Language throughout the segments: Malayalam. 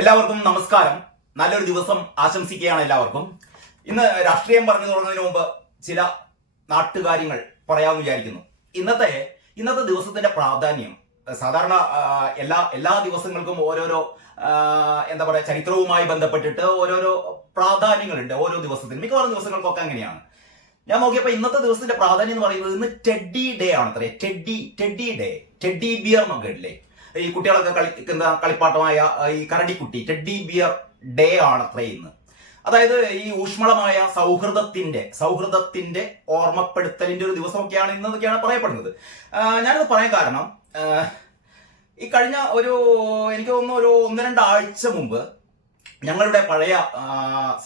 എല്ലാവർക്കും നമസ്കാരം. നല്ലൊരു ദിവസം ആശംസിക്കുകയാണ് എല്ലാവർക്കും. ഇന്ന് രാഷ്ട്രീയം പറഞ്ഞു തുടങ്ങുന്നതിന് മുമ്പ് ചില നാട്ടുകാര്യങ്ങൾ പറയാമെന്ന് വിചാരിക്കുന്നു. ഇന്നത്തെ ദിവസത്തിന്റെ പ്രാധാന്യം സാധാരണ എല്ലാ ദിവസങ്ങൾക്കും ഓരോരോ എന്താ പറയുക, ചരിത്രവുമായി ബന്ധപ്പെട്ടിട്ട് ഓരോരോ പ്രാധാന്യങ്ങളുണ്ട്. ഓരോ ദിവസത്തിനും മിക്കവാറും ദിവസങ്ങൾക്കൊക്കെ അങ്ങനെയാണ്. ഞാൻ നോക്കിയപ്പോൾ ഇന്നത്തെ ദിവസത്തിന്റെ പ്രാധാന്യം എന്ന് പറയുന്നത് ഇന്ന് ടെഡി ഡേ ആണത്രേ. ടെഡി ഡേ, ടെഡി ബിയർ എന്നൊക്കെ ഇല്ലേ, ഈ കുട്ടികളൊക്കെ കളിക്കുന്ന കളിപ്പാട്ടമായ ഈ കരടിക്കുട്ടി, ടെഡി ബിയർ ഡേ ആണത്രേ ഇന്ന്. അതായത് ഈ ഊഷ്മളമായ സൗഹൃദത്തിന്റെ ഓർമ്മപ്പെടുത്തലിന്റെ ഒരു ദിവസമൊക്കെയാണ് ഇന്നതൊക്കെയാണ് പറയപ്പെടുന്നത്. ഞാനത് പറയാൻ കാരണം, ഈ കഴിഞ്ഞ എനിക്ക് തോന്നുന്നു ഒരു 1-2 ആഴ്ച മുമ്പ് ഞങ്ങളുടെ പഴയ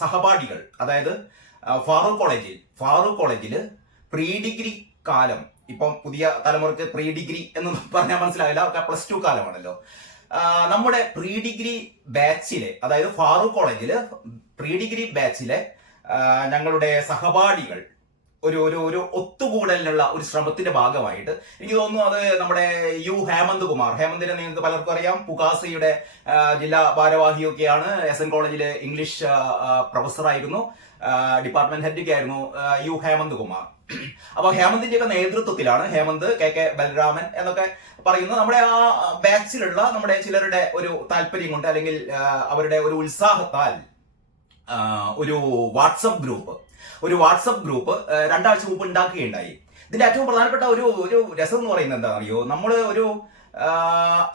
സഹപാഠികൾ, അതായത് ഫാറൂഖ് കോളേജിൽ പ്രീ ഡിഗ്രി കാലം, ഇപ്പം പുതിയ തലമുറക്ക് പ്രീ ഡിഗ്രി എന്ന് പറഞ്ഞാൽ മനസ്സിലാവില്ല, ഒക്കെ +2 കാലമാണല്ലോ. നമ്മുടെ പ്രീ ഡിഗ്രി ബാച്ചിലെ, അതായത് ഫാറൂഖ് കോളേജില് പ്രീ ഡിഗ്രി ബാച്ചിലെ ഞങ്ങളുടെ സഹപാഠികൾ ഒരു ഒത്തുകൂടലിനുള്ള ഒരു ശ്രമത്തിന്റെ ഭാഗമായിട്ട്, എനിക്ക് തോന്നുന്നു അത് നമ്മുടെ ഹേമന്തിനെ നിങ്ങൾക്ക് പലർക്കും അറിയാം. പുകാസയുടെ ജില്ലാ ഭാരവാഹിയൊക്കെയാണ്. SN കോളേജിലെ ഇംഗ്ലീഷ് പ്രൊഫസറായിരുന്നു, ഡിപ്പാർട്ട്മെന്റ് ഹെഡൊക്കെ ആയിരുന്നു ഹേമന്ത്കുമാർ. അപ്പൊ ഹേമന്തിന്റെ ഒക്കെ നേതൃത്വത്തിലാണ്, ഹേമന്ത്, KK ബലരാമൻ എന്നൊക്കെ പറയുന്ന നമ്മുടെ ആ ബാച്ചിലുള്ള നമ്മുടെ ചിലരുടെ ഒരു താല്പര്യം കൊണ്ട്, അല്ലെങ്കിൽ അവരുടെ ഒരു ഉത്സാഹത്താൽ ഒരു വാട്സപ്പ് ഗ്രൂപ്പ് 2 ആഴ്ച മുമ്പ് ഉണ്ടാക്കുകയുണ്ടായി. ഇതിന്റെ ഏറ്റവും പ്രധാനപ്പെട്ട ഒരു രസം എന്ന് പറയുന്നത് എന്താണെന്നറിയോ, നമ്മൾ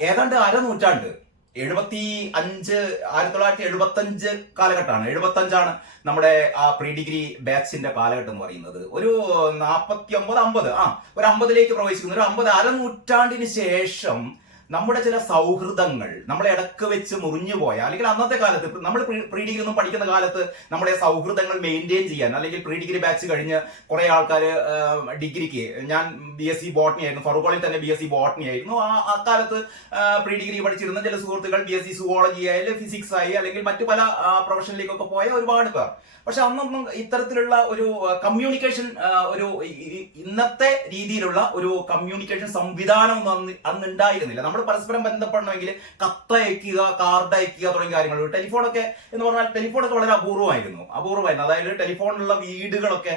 ഏതാണ്ട് അരനൂറ്റാണ്ട്, 1975 കാലഘട്ടമാണ്, 75 നമ്മുടെ ആ പ്രീ ഡിഗ്രി ബാച്ചിന്റെ കാലഘട്ടം എന്ന് പറയുന്നത്. ഒരു 49-50 ഒരു 50ലേക്ക് പ്രവേശിക്കുന്ന ഒരു 50 അരനൂറ്റാണ്ടിന് ശേഷം നമ്മുടെ ചില സൗഹൃദങ്ങൾ നമ്മളെ ഇടക്ക് വെച്ച് മുറിഞ്ഞു പോയ, അല്ലെങ്കിൽ അന്നത്തെ കാലത്ത് നമ്മൾ പ്രീ ഡിഗ്രി ഒന്നും പഠിക്കുന്ന കാലത്ത് നമ്മുടെ സൗഹൃദങ്ങൾ മെയിൻറ്റെയിൻ ചെയ്യാൻ, അല്ലെങ്കിൽ പ്രീ ഡിഗ്രി ബാച്ച് കഴിഞ്ഞ് കുറെ ആൾക്കാർ ഡിഗ്രിക്ക്, ഞാൻ BSc ബോട്ടണി ആയിരുന്നു, ഫറൂഖ് കോളേജിൽ തന്നെ BSc ബോട്ടണി ആയിരുന്നു. ആ കാലത്ത് പ്രീ ഡിഗ്രി പഠിച്ചിരുന്ന ചില സുഹൃത്തുക്കൾ BSc സുവോളജി ആയാലും ഫിസിക്സ് ആയി, അല്ലെങ്കിൽ മറ്റു പല പ്രൊഫഷനിലേക്കൊക്കെ പോയ ഒരുപാട് പേർ. പക്ഷെ അന്നൊന്നും ഇത്തരത്തിലുള്ള ഒരു കമ്മ്യൂണിക്കേഷൻ, ഇന്നത്തെ രീതിയിലുള്ള ഒരു കമ്മ്യൂണിക്കേഷൻ സംവിധാനം ഒന്നും അന്ന് ഉണ്ടായിരുന്നില്ല. നമ്മൾ പരസ്പരം ബന്ധപ്പെടണമെങ്കിൽ കത്തയക്കുക, കാർഡ് അയക്കുക തുടങ്ങിയ കാര്യങ്ങൾ. ടെലിഫോണൊക്കെ എന്ന് പറഞ്ഞാൽ ടെലിഫോണൊക്കെ വളരെ അപൂർവമായിരുന്നു. അതായത് ടെലിഫോണിലുള്ള വീടുകളൊക്കെ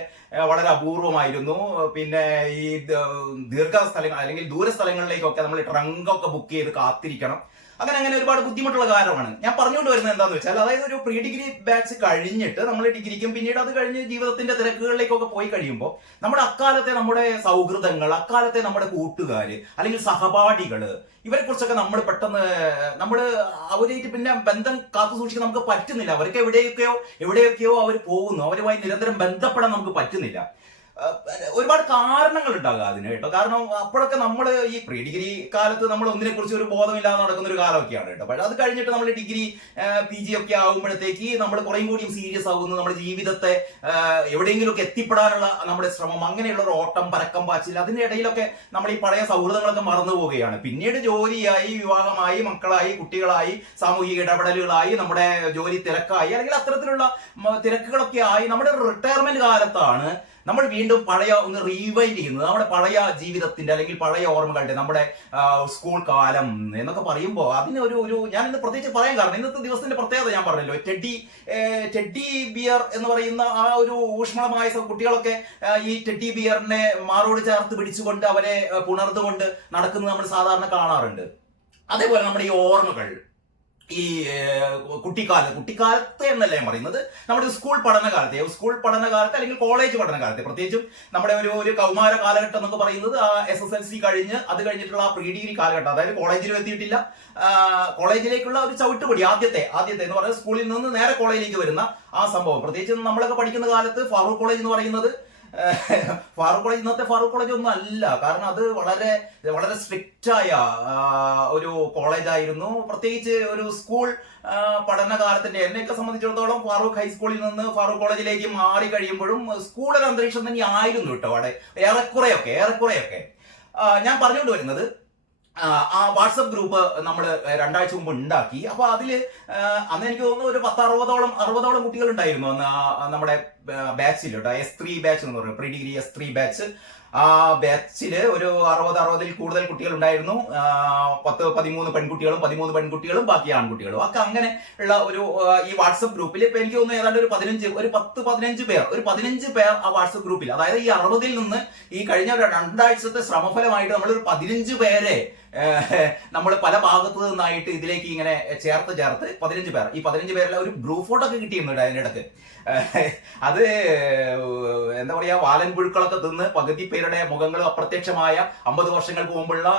വളരെ അപൂർവമായിരുന്നു. പിന്നെ ഈ ദീർഘസ്ഥലങ്ങൾ അല്ലെങ്കിൽ ദൂരസ്ഥലങ്ങളിലേക്കൊക്കെ നമ്മൾ ട്രങ്കൊക്കെ ബുക്ക് ചെയ്ത് കാത്തിരിക്കണം. അങ്ങനെ ഒരുപാട് ബുദ്ധിമുട്ടുള്ള കാര്യമാണ്. ഞാൻ പറഞ്ഞുകൊണ്ട് വരുന്നത് എന്താന്ന് വെച്ചാൽ, അതായത് ഒരു പ്രീ ഡിഗ്രി ബാച്ച് കഴിഞ്ഞിട്ട് നമ്മൾ ഡിഗ്രിക്കും പിന്നീട് അത് കഴിഞ്ഞ് ജീവിതത്തിന്റെ തിരക്കുകളിലേക്കൊക്കെ പോയി കഴിയുമ്പോൾ നമ്മുടെ സൗഹൃദങ്ങൾ, അക്കാലത്തെ നമ്മുടെ കൂട്ടുകാര് അല്ലെങ്കിൽ സഹപാഠികള്, ഇവരെ കുറിച്ചൊക്കെ നമ്മൾ പെട്ടെന്ന് അവരായിട്ട് പിന്നെ ബന്ധം കാത്തു സൂക്ഷിക്കാൻ നമുക്ക് പറ്റുന്നില്ല. അവർക്ക് എവിടെയൊക്കെയോ അവർ പോകുന്നു, അവരുമായി നിരന്തരം ബന്ധപ്പെടാൻ നമുക്ക് പറ്റുന്നില്ല. ഒരുപാട് കാരണങ്ങൾ ഉണ്ടാകുക അതിന് കേട്ടോ. കാരണം അപ്പോഴൊക്കെ നമ്മൾ ഈ പ്രീ ഡിഗ്രി കാലത്ത് നമ്മൾ ഒന്നിനെ കുറിച്ച് ഒരു ബോധമില്ലാതെ നടക്കുന്ന ഒരു കാലമൊക്കെയാണ് കേട്ടോ. പക്ഷെ അത് കഴിഞ്ഞിട്ട് നമ്മൾ ഡിഗ്രി PG ഒക്കെ ആകുമ്പോഴത്തേക്ക് നമ്മൾ കുറേയും കൂടിയും സീരിയസ് ആകുന്നു. നമ്മുടെ ജീവിതത്തെ എവിടെയെങ്കിലുമൊക്കെ എത്തിപ്പെടാനുള്ള നമ്മുടെ ശ്രമം, അങ്ങനെയുള്ള ഒരു ഓട്ടം, പരക്കം പാച്ചിൽ, അതിന്റെ ഇടയിലൊക്കെ നമ്മൾ ഈ പഴയ സൗഹൃദങ്ങളൊക്കെ മറന്നു പോവുകയാണ്. പിന്നീട് ജോലിയായി, വിവാഹമായി, മക്കളായി, കുട്ടികളായി, സാമൂഹിക ഇടപെടലുകളായി, നമ്മുടെ ജോലി തിരക്കായി, അല്ലെങ്കിൽ അത്തരത്തിലുള്ള തിരക്കുകളൊക്കെ ആയി നമ്മുടെ റിട്ടയർമെന്റ് കാലത്താണ് നമ്മൾ വീണ്ടും ഒന്ന് റീവൈൻഡ് ചെയ്യുന്നത്, നമ്മുടെ പഴയ ജീവിതത്തിന്റെ അല്ലെങ്കിൽ പഴയ ഓർമ്മകളുടെ, നമ്മുടെ സ്കൂൾ കാലം എന്നൊക്കെ പറയുമ്പോൾ അതിന് ഞാൻ ഇന്ന് പ്രത്യേകിച്ച് പറയാൻ കാരണം, ഇന്നത്തെ ദിവസത്തിന്റെ പ്രത്യേകത ഞാൻ പറഞ്ഞല്ലോ, ടെഡി ബിയർ എന്ന് പറയുന്ന ആ ഒരു ഊഷ്മളമായ കുട്ടികളൊക്കെ ഈ ടെഡി ബിയറിനെ മാറോട് ചേർത്ത് പിടിച്ചുകൊണ്ട് അവരെ പുണർന്നുകൊണ്ട് നടക്കുന്നത് നമ്മൾ സാധാരണ കാണാറുണ്ട്. അതേപോലെ നമ്മുടെ ഈ ഓർമ്മകൾ, ഈ കുട്ടിക്കാലത്ത് എന്നല്ല ഞാൻ പറയുന്നത്, നമ്മുടെ സ്കൂൾ പഠനകാലത്ത് അല്ലെങ്കിൽ കോളേജ് പഠനകാലത്തെ, പ്രത്യേകിച്ചും നമ്മുടെ ഒരു കൗമാര കാലഘട്ടം എന്നൊക്കെ പറയുന്നത് SSLC കഴിഞ്ഞ് അത് കഴിഞ്ഞിട്ടുള്ള ആ പ്രീ ഡിഗ്രി കാലഘട്ടം. അതായത് കോളേജിലും എത്തിയിട്ടില്ല, കോളേജിലേക്കുള്ള ഒരു ചവിട്ടുപടി, ആദ്യത്തെ എന്ന് പറയുന്നത് സ്കൂളിൽ നിന്ന് നേരെ കോളേജിലേക്ക് വരുന്ന ആ സംഭവം. പ്രത്യേകിച്ച് നമ്മളൊക്കെ പഠിക്കുന്ന കാലത്ത് ഫാറൂഖ് കോളേജ് എന്ന് പറയുന്നത്, ഇന്നത്തെ ഫാറൂഖ് കോളേജ് ഒന്നും അല്ല. കാരണം അത് വളരെ വളരെ സ്ട്രിക്റ്റ് ആയ ഒരു കോളേജായിരുന്നു. പ്രത്യേകിച്ച് ഒരു സ്കൂൾ പഠനകാലത്തിന്റെ, എന്നെയൊക്കെ സംബന്ധിച്ചിടത്തോളം ഫാറൂഖ് ഹൈസ്കൂളിൽ നിന്ന് ഫാറൂഖ് കോളേജിലേക്ക് മാറി കഴിയുമ്പോഴും സ്കൂൾ ഒരു അന്തരീക്ഷം തന്നെ ആയിരുന്നു കേട്ടോ അവിടെ, ഏറെക്കുറെയൊക്കെ. ഞാൻ പറഞ്ഞുകൊണ്ട് വരുന്നത്, ആ വാട്സപ്പ് ഗ്രൂപ്പ് നമ്മൾ 2 ആഴ്ച മുമ്പ് ഉണ്ടാക്കി. അപ്പൊ അതില് അന്ന് എനിക്ക് തോന്നുന്നു ഒരു 60ഓളം കുട്ടികൾ ഉണ്ടായിരുന്നു അന്ന് നമ്മുടെ ബാച്ചിൽ കേട്ടോ. S3 ബാച്ച് എന്ന് പറയുന്നത്, പ്രീ ഡിഗ്രി S3 ബാച്ച്. ആ ബാച്ചില് ഒരു 60 കൂടുതൽ കുട്ടികൾ ഉണ്ടായിരുന്നു. 13 പെൺകുട്ടികളും 13 ബാക്കി ആൺകുട്ടികളും ഒക്കെ അങ്ങനെ ഉള്ള ഒരു ഈ വാട്സപ്പ് ഗ്രൂപ്പിൽ ഇപ്പൊ എനിക്ക് തോന്നുന്നു ഏതാണ്ട് ഒരു 15 പേർ ആ വാട്സപ്പ് ഗ്രൂപ്പിൽ, അതായത് ഈ 60 നിന്ന് ഈ കഴിഞ്ഞ 2 ആഴ്ചത്തെ ശ്രമഫലമായിട്ട് നമ്മളൊരു 15 പേരെ നമ്മൾ പല ഭാഗത്തു നിന്നായിട്ട് ഇതിലേക്ക് ഇങ്ങനെ ചേർത്ത് 15 പേർ, ഈ 15 പേരെല്ലാം ഒരു ഗ്രൂപ്പ് ഫോട്ടോ ഒക്കെ കിട്ടിയിരുന്നുണ്ട് അതിൻ്റെ ഇടക്ക്. അത് എന്താ പറയാ, വാലൻ പുഴുക്കളൊക്കെ തിന്ന് പകുതി പേരുടെ മുഖങ്ങൾ അപ്രത്യക്ഷമായ 50 വർഷങ്ങൾക്ക് മുമ്പുള്ള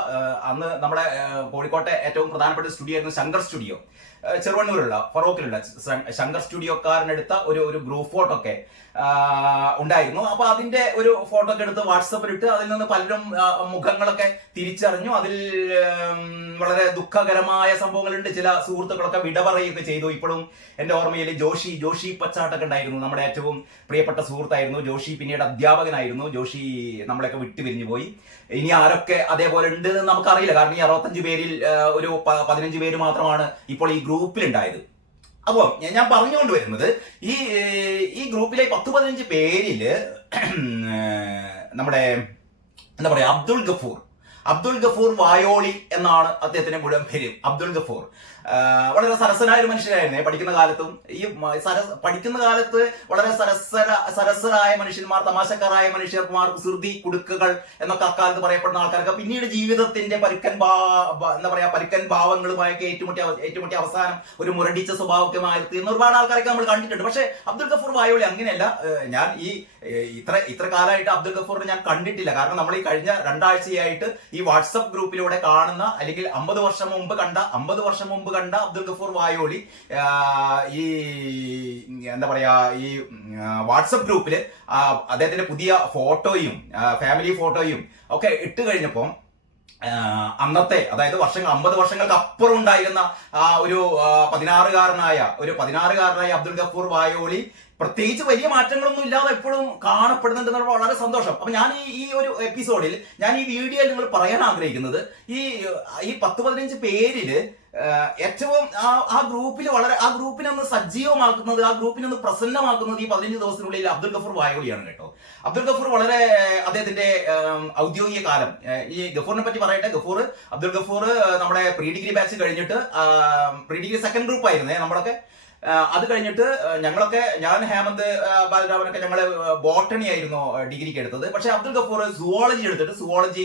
അന്ന് നമ്മുടെ കോഴിക്കോട്ടെ ഏറ്റവും പ്രധാനപ്പെട്ട സ്റ്റുഡിയോ ആയിരുന്നു ശങ്കർ സ്റ്റുഡിയോ, ചെറുവണ്ണൂരുള്ള ഫറോക്കിലുള്ള ശങ്കർ സ്റ്റുഡിയോക്കാരനെടുത്ത ഒരു ഗ്രൂപ്പ് ഫോട്ടോ ഒക്കെ ഉണ്ടായിരുന്നു. അപ്പൊ അതിന്റെ ഒരു ഫോട്ടോ ഒക്കെ എടുത്ത് വാട്സപ്പിലിട്ട് അതിൽ നിന്ന് പലരും മുഖങ്ങളൊക്കെ തിരിച്ചറിഞ്ഞു. അതിൽ വളരെ ദുഃഖകരമായ സംഭവങ്ങളുണ്ട്. ചില സുഹൃത്തുക്കളൊക്കെ വിട പറയുകയൊക്കെ ചെയ്തു. ഇപ്പോഴും എന്റെ ഓർമ്മയിൽ ജോഷി പച്ചാട്ടൊക്കെ ഉണ്ടായിരുന്നു, നമ്മുടെ ഏറ്റവും പ്രിയപ്പെട്ട സുഹൃത്തായിരുന്നു ജോഷി. പിന്നീട് അധ്യാപകനായിരുന്നു ജോഷി, നമ്മളെയൊക്കെ വിട്ടുപിരിഞ്ഞു പോയി. ഇനി ആരൊക്കെ അതേപോലെ ഉണ്ട് എന്ന് നമുക്കറിയില്ല. കാരണം ഈ 65 പേരിൽ ഒരു 15 പേര് മാത്രമാണ് ഇപ്പോൾ ഈ ഗ്രൂപ്പിലുണ്ടായത്. അപ്പോൾ ഞാൻ പറഞ്ഞുകൊണ്ട് വരുന്നത് ഈ ഗ്രൂപ്പിലെ 10-15 പേരില് നമ്മുടെ എന്താ പറയാ, അബ്ദുൾ ഗഫൂർ വായോളി എന്നാണ് അദ്ദേഹത്തിന്റെ മുഴുവൻ പേര്. അബ്ദുൾ ഗഫൂർ വളരെ സരസനായ ഒരു മനുഷ്യനായിരുന്നേ. പഠിക്കുന്ന കാലത്തും പഠിക്കുന്ന കാലത്ത് വളരെ സരസരായ മനുഷ്യന്മാർ, തമാശക്കാരായ മനുഷ്യന്മാർ, കുസൃതി കുടുക്കുകൾ എന്നൊക്കെ അക്കാലത്ത് പറയപ്പെടുന്ന ആൾക്കാരൊക്കെ പിന്നീട് ജീവിതത്തിന്റെ പരുക്കൻ ഭാവങ്ങളുമായൊക്കെ ഏറ്റുമുട്ടി അവസാനം ഒരു മുരടിച്ച സ്വഭാവമൊക്കെ തീർന്ന ഒരുപാട് ആൾക്കാരൊക്കെ നമ്മൾ കണ്ടിട്ടുണ്ട്. പക്ഷെ അബ്ദുൾ ഗഫൂർ വായോളി അങ്ങനെയല്ല. ഞാൻ ഇത്ര കാലമായിട്ട് അബ്ദുൾ ഗഫൂറിനെ ഞാൻ കണ്ടിട്ടില്ല. കാരണം നമ്മൾ ഈ കഴിഞ്ഞ 2 ആഴ്ചയായിട്ട് ഈ വാട്സപ്പ് ഗ്രൂപ്പിലൂടെ കാണുന്ന, അല്ലെങ്കിൽ 50 വർഷം മുമ്പ് കണ്ട അബ്ദുൾ ഗഫൂർ വായോളി ഈ എന്താ പറയാ, ഈ വാട്സപ്പ് ഗ്രൂപ്പില് അദ്ദേഹത്തിന്റെ പുതിയ ഫോട്ടോയും ഫാമിലി ഫോട്ടോയും ഒക്കെ ഇട്ട് കഴിഞ്ഞപ്പോൾ അന്നത്തെ, അതായത് 50 വർഷങ്ങൾക്ക് അപ്പുറം ഉണ്ടായിരുന്ന ആ ഒരു 16-കാരനായ അബ്ദുൾ ഗഫൂർ വായോളി പ്രത്യേകിച്ച് വലിയ മാറ്റങ്ങളൊന്നും ഇല്ലാതെ എപ്പോഴും കാണപ്പെടുന്നുണ്ടെന്നുള്ള വളരെ സന്തോഷം. അപ്പൊ ഞാൻ ഈ ഒരു എപ്പിസോഡിൽ, ഞാൻ ഈ വീഡിയോയിൽ നിങ്ങൾ പറയാൻ ആഗ്രഹിക്കുന്നത്, ഈ 10-15 പേരില് ഏറ്റവും ആ ഗ്രൂപ്പിനെ ഒന്ന് സജീവമാക്കുന്നത്, ആ ഗ്രൂപ്പിനെ ഒന്ന് പ്രസന്നമാക്കുന്നത് ഈ 15 ദിവസത്തിനുള്ളിൽ അബ്ദുൾ ഗഫൂർ വായോളിയാണ് കേട്ടോ. അബ്ദുൾ ഗഫൂർ വളരെ അദ്ദേഹത്തിന്റെ ഔദ്യോഗിക കാലം, ഈ ഗഫൂറിനെ പറ്റി പറയട്ടെ. അബ്ദുൾ ഗഫൂർ നമ്മുടെ പ്രീ ഡിഗ്രി ബാച്ച് കഴിഞ്ഞിട്ട്, പ്രീ ഡിഗ്രി സെക്കൻഡ് ഗ്രൂപ്പ് ആയിരുന്നേ നമ്മളൊക്കെ. അത് കഴിഞ്ഞിട്ട് ഞാൻ ഹേമന്ത് ബാലരാമനൊക്കെ ഞങ്ങള് ബോട്ടണി ആയിരുന്നു ഡിഗ്രിക്ക് എടുത്തത്. പക്ഷെ അബ്ദുൾ ഗഫൂർ സുവോളജി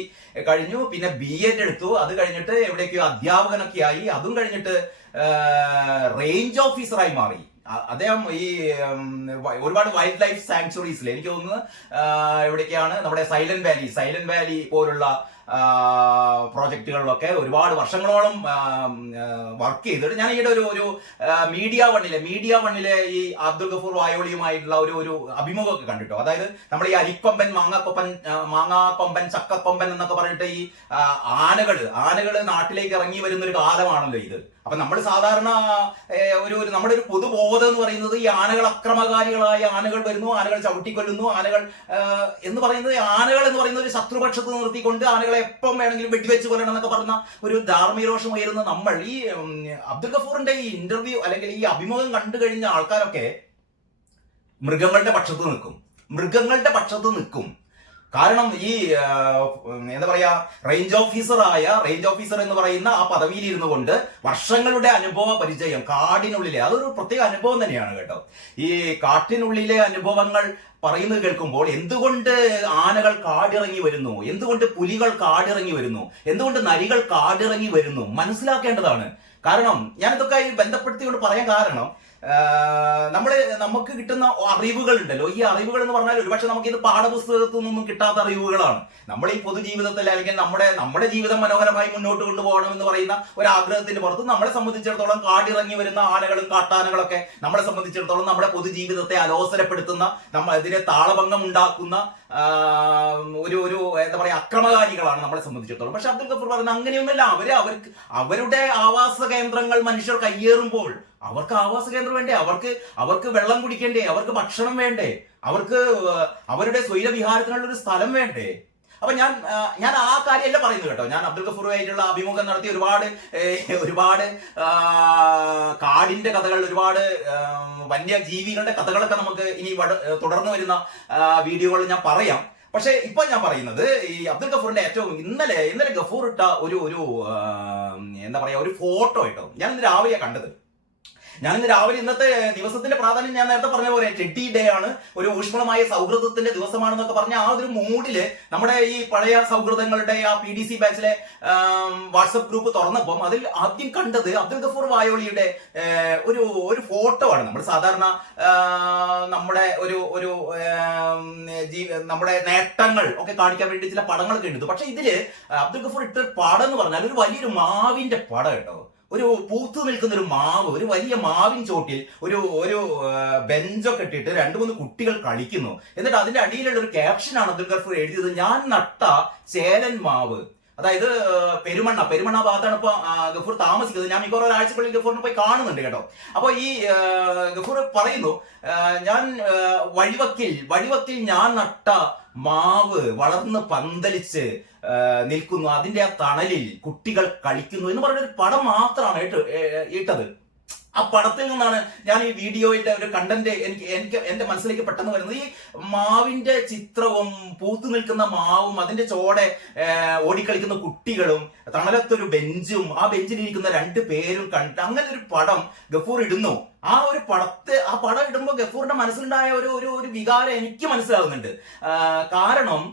കഴിഞ്ഞു. പിന്നെ BEd എടുത്തു. അത് കഴിഞ്ഞിട്ട് എവിടേക്കോ അധ്യാപകനൊക്കെ ആയി. അതും കഴിഞ്ഞിട്ട് റേഞ്ച് ഓഫീസറായി മാറി. അദ്ദേഹം ഈ ഒരുപാട് വൈൽഡ് ലൈഫ് സാങ്ച്വറീസിൽ, എനിക്ക് തോന്നുന്നു എവിടേക്കാണ്, നമ്മുടെ സൈലന്റ് വാലി പോലുള്ള പ്രോജക്റ്റുകളിലൊക്കെ ഒരുപാട് വർഷങ്ങളോളം വർക്ക് ചെയ്തിട്ട് ഞാൻ ഈയിടെ ഒരു മീഡിയ വണ്ണിലെ ഈ അബ്ദുൾ ഗഫൂർ വായോളിയുമായിട്ടുള്ള ഒരു അഭിമുഖമൊക്കെ കണ്ടിട്ടോ. അതായത് നമ്മുടെ ഈ അരിക്കൊമ്പൻ, മാങ്ങാക്കൊമ്പൻ, ചക്കക്കൊമ്പൻ എന്നൊക്കെ പറഞ്ഞിട്ട് ഈ ആനകള് നാട്ടിലേക്ക് ഇറങ്ങി വരുന്ന ഒരു കാലമാണല്ലോ ഇത്. അപ്പൊ നമ്മൾ സാധാരണ നമ്മുടെ ഒരു പൊതുബോധം എന്ന് പറയുന്നത് ഈ അക്രമകാരികളായ ആനകൾ വരുന്നു, ആനകൾ ചവിട്ടിക്കൊല്ലുന്നു, ആനകൾ എന്ന് പറയുന്നത് ഒരു ശത്രുപക്ഷത്ത് നിർത്തിക്കൊണ്ട് ആനകളെ എപ്പം വേണമെങ്കിലും വെടിവെച്ച് കൊല്ലണം എന്നൊക്കെ പറഞ്ഞ ഒരു ധാർമ്മികരോഷം ഉയരുന്ന നമ്മൾ, ഈ അബ്ദുൾ ഗഫൂറിന്റെ ഈ ഇന്റർവ്യൂ അല്ലെങ്കിൽ ഈ അഭിമുഖം കണ്ടു കഴിഞ്ഞ ആൾക്കാരൊക്കെ മൃഗങ്ങളുടെ പക്ഷത്ത് നിൽക്കും. കാരണം ഈ എന്താ പറയാ, റേഞ്ച് ഓഫീസർ എന്ന് പറയുന്ന ആ പദവിയിൽ ഇരുന്നു കൊണ്ട് വർഷങ്ങളുടെ അനുഭവ പരിചയം, കാടിനുള്ളിലെ, അതൊരു പ്രത്യേക അനുഭവം തന്നെയാണ് കേട്ടോ. ഈ കാട്ടിനുള്ളിലെ അനുഭവങ്ങൾ പറയുന്നത് കേൾക്കുമ്പോൾ എന്തുകൊണ്ട് ആനകൾ കാടിറങ്ങി വരുന്നു, എന്തുകൊണ്ട് പുലികൾ കാടിറങ്ങി വരുന്നു, എന്തുകൊണ്ട് നരികൾ കാടിറങ്ങി വരുന്നു മനസ്സിലാക്കേണ്ടതാണ്. കാരണം ഞാനിതൊക്കെ ബന്ധപ്പെടുത്തിക്കൊണ്ട് പറയാൻ കാരണം, നമുക്ക് കിട്ടുന്ന അറിവുകൾ ഉണ്ടല്ലോ, ഈ അറിവുകൾ എന്ന് പറഞ്ഞാൽ ഒരുപക്ഷെ നമുക്ക് ഇത് പാഠപുസ്തകത്തിൽ നിന്നും കിട്ടാത്ത അറിവുകളാണ്. നമ്മൾ ഈ പൊതുജീവിതത്തിൽ അല്ലെങ്കിൽ നമ്മുടെ ജീവിതം മനോഹരമായി മുന്നോട്ട് കൊണ്ടുപോകണം എന്ന് പറയുന്ന ഒരു ആഗ്രഹത്തിന്റെ പുറത്ത് നമ്മളെ സംബന്ധിച്ചിടത്തോളം കാടിറങ്ങി വരുന്ന ആനകളും കാട്ടാനകളൊക്കെ നമ്മളെ സംബന്ധിച്ചിടത്തോളം നമ്മുടെ പൊതുജീവിതത്തെ അലോസരപ്പെടുത്തുന്ന, ഇതിനെ താളഭംഗം ഉണ്ടാക്കുന്ന ഒരു എന്താ പറയാ, അക്രമകാരികളാണ് നമ്മളെ സംബന്ധിച്ചിടത്തോളം. പക്ഷെ അബ്ദുൾ ഗഫൂർ പറയുന്നത് അങ്ങനെയൊന്നുമല്ല. അവരുടെ ആവാസ കേന്ദ്രങ്ങൾ മനുഷ്യർ കയ്യേറുമ്പോൾ അവർക്ക് ആവാസ കേന്ദ്രം വേണ്ടേ, അവർക്ക് വെള്ളം കുടിക്കണ്ടേ, അവർക്ക് ഭക്ഷണം വേണ്ടേ, അവർക്ക് അവരുടെ സ്വൈരവിഹാരത്തിനുള്ള ഒരു സ്ഥലം വേണ്ടേ. അപ്പൊ ഞാൻ ആ കാര്യമല്ല പറയുന്നത് കേട്ടോ. ഞാൻ അബ്ദുൾ ഗഫൂറുമായിട്ടുള്ള അഭിമുഖം നടത്തി ഒരുപാട് കാടിന്റെ കഥകൾ, ഒരുപാട് വന്യജീവികളുടെ കഥകളൊക്കെ നമുക്ക് ഇനി തുടർന്ന് വരുന്ന വീഡിയോകളിൽ ഞാൻ പറയാം. പക്ഷെ ഇപ്പൊ ഞാൻ പറയുന്നത് ഈ അബ്ദുൽ ഗഫൂറിന്റെ ഏറ്റവും ഇന്നലെ ഗഫൂർ ഇട്ട ഒരു എന്താ പറയാ ഒരു ഫോട്ടോ കേട്ടോ, ഞാൻ ഇന്ന് രാവിലെ കണ്ടത്. ഇന്നത്തെ ദിവസത്തിന്റെ പ്രാധാന്യം ഞാൻ നേരത്തെ പറഞ്ഞ പോലെ ടെഡി ഡേ ആണ്, ഒരു ഊഷ്മളമായ സൗഹൃദത്തിന്റെ ദിവസമാണെന്നൊക്കെ പറഞ്ഞ ആ ഒരു മൂഡില് നമ്മുടെ ഈ പഴയ സൗഹൃദങ്ങളുടെ ആ PDC ബാച്ചിലെ വാട്സപ്പ് ഗ്രൂപ്പ് തുറന്നപ്പം അതിൽ ആദ്യം കണ്ടത് അബ്ദുൽ ഗഫൂർ വായോളിയുടെ ഒരു ഫോട്ടോ ആണ്. നമ്മൾ സാധാരണ നമ്മുടെ നമ്മുടെ നേട്ടങ്ങൾ ഒക്കെ കാണിക്കാൻ വേണ്ടി ചില പടങ്ങളൊക്കെ എടുത്തു. പക്ഷെ ഇതില് അബ്ദുൽ ഗഫൂർ ഇട്ട പടം എന്ന് പറഞ്ഞാൽ ഒരു വലിയൊരു മാവിന്റെ പടം കേട്ടോ. ഒരു പൂത്തു നിൽക്കുന്ന ഒരു മാവ്, ഒരു വലിയ മാവിൻ ചോട്ടിൽ ഒരു ബെഞ്ചൊക്കെ ഇട്ടിട്ട് 2-3 കുട്ടികൾ കളിക്കുന്നു. എന്നിട്ട് അതിന്റെ അടിയിലുള്ള ഒരു ക്യാപ്ഷനാണ് അബ്ദുൽ ഗഫൂർ എഴുതിയത്, ഞാൻ നട്ട ചേലൻ മാവ്. അതായത് പെരുമണ്ണ ഭാഗത്താണ് ഇപ്പൊ ഗഫൂർ താമസിക്കുന്നത്. ഞാൻ മിക്കവാറും ഒരാഴ്ചക്കുള്ളിൽ ഗഫൂറിനെ പോയി കാണുന്നുണ്ട് കേട്ടോ. അപ്പൊ ഈ ഗഫൂർ പറയുന്നു, ഞാൻ വഴിവക്കിൽ ഞാൻ നട്ട മാവ് വളർന്ന് പന്തലിച്ച് നിൽക്കുന്നു, അതിന്റെ ആ തണലിൽ കുട്ടികൾ കളിക്കുന്നു എന്ന് പറഞ്ഞൊരു പടം മാത്രമാണ് ഇട്ടത്. ആ പടത്തിൽ നിന്നാണ് ഞാൻ ഈ വീഡിയോയുടെ ഒരു കണ്ടന്റ് എനിക്ക് എന്റെ മനസ്സിലേക്ക് പെട്ടെന്ന് വരുന്നത്. ഈ മാവിന്റെ ചിത്രവും പൂത്തു നിൽക്കുന്ന മാവും അതിന്റെ ചോടെ ഓടിക്കളിക്കുന്ന കുട്ടികളും തണലത്തൊരു ബെഞ്ചും ആ ബെഞ്ചിലിരിക്കുന്ന 2 പേരും കണ്ടിട്ട് അങ്ങനെ ഒരു പടം ഗഫൂർ ഇടുന്നു. ആ പടം ഇടുമ്പോൾ ഗഫൂറിന്റെ മനസ്സിലുണ്ടായ ഒരു വികാരം എനിക്ക് മനസ്സിലാകുന്നുണ്ട്. കാരണം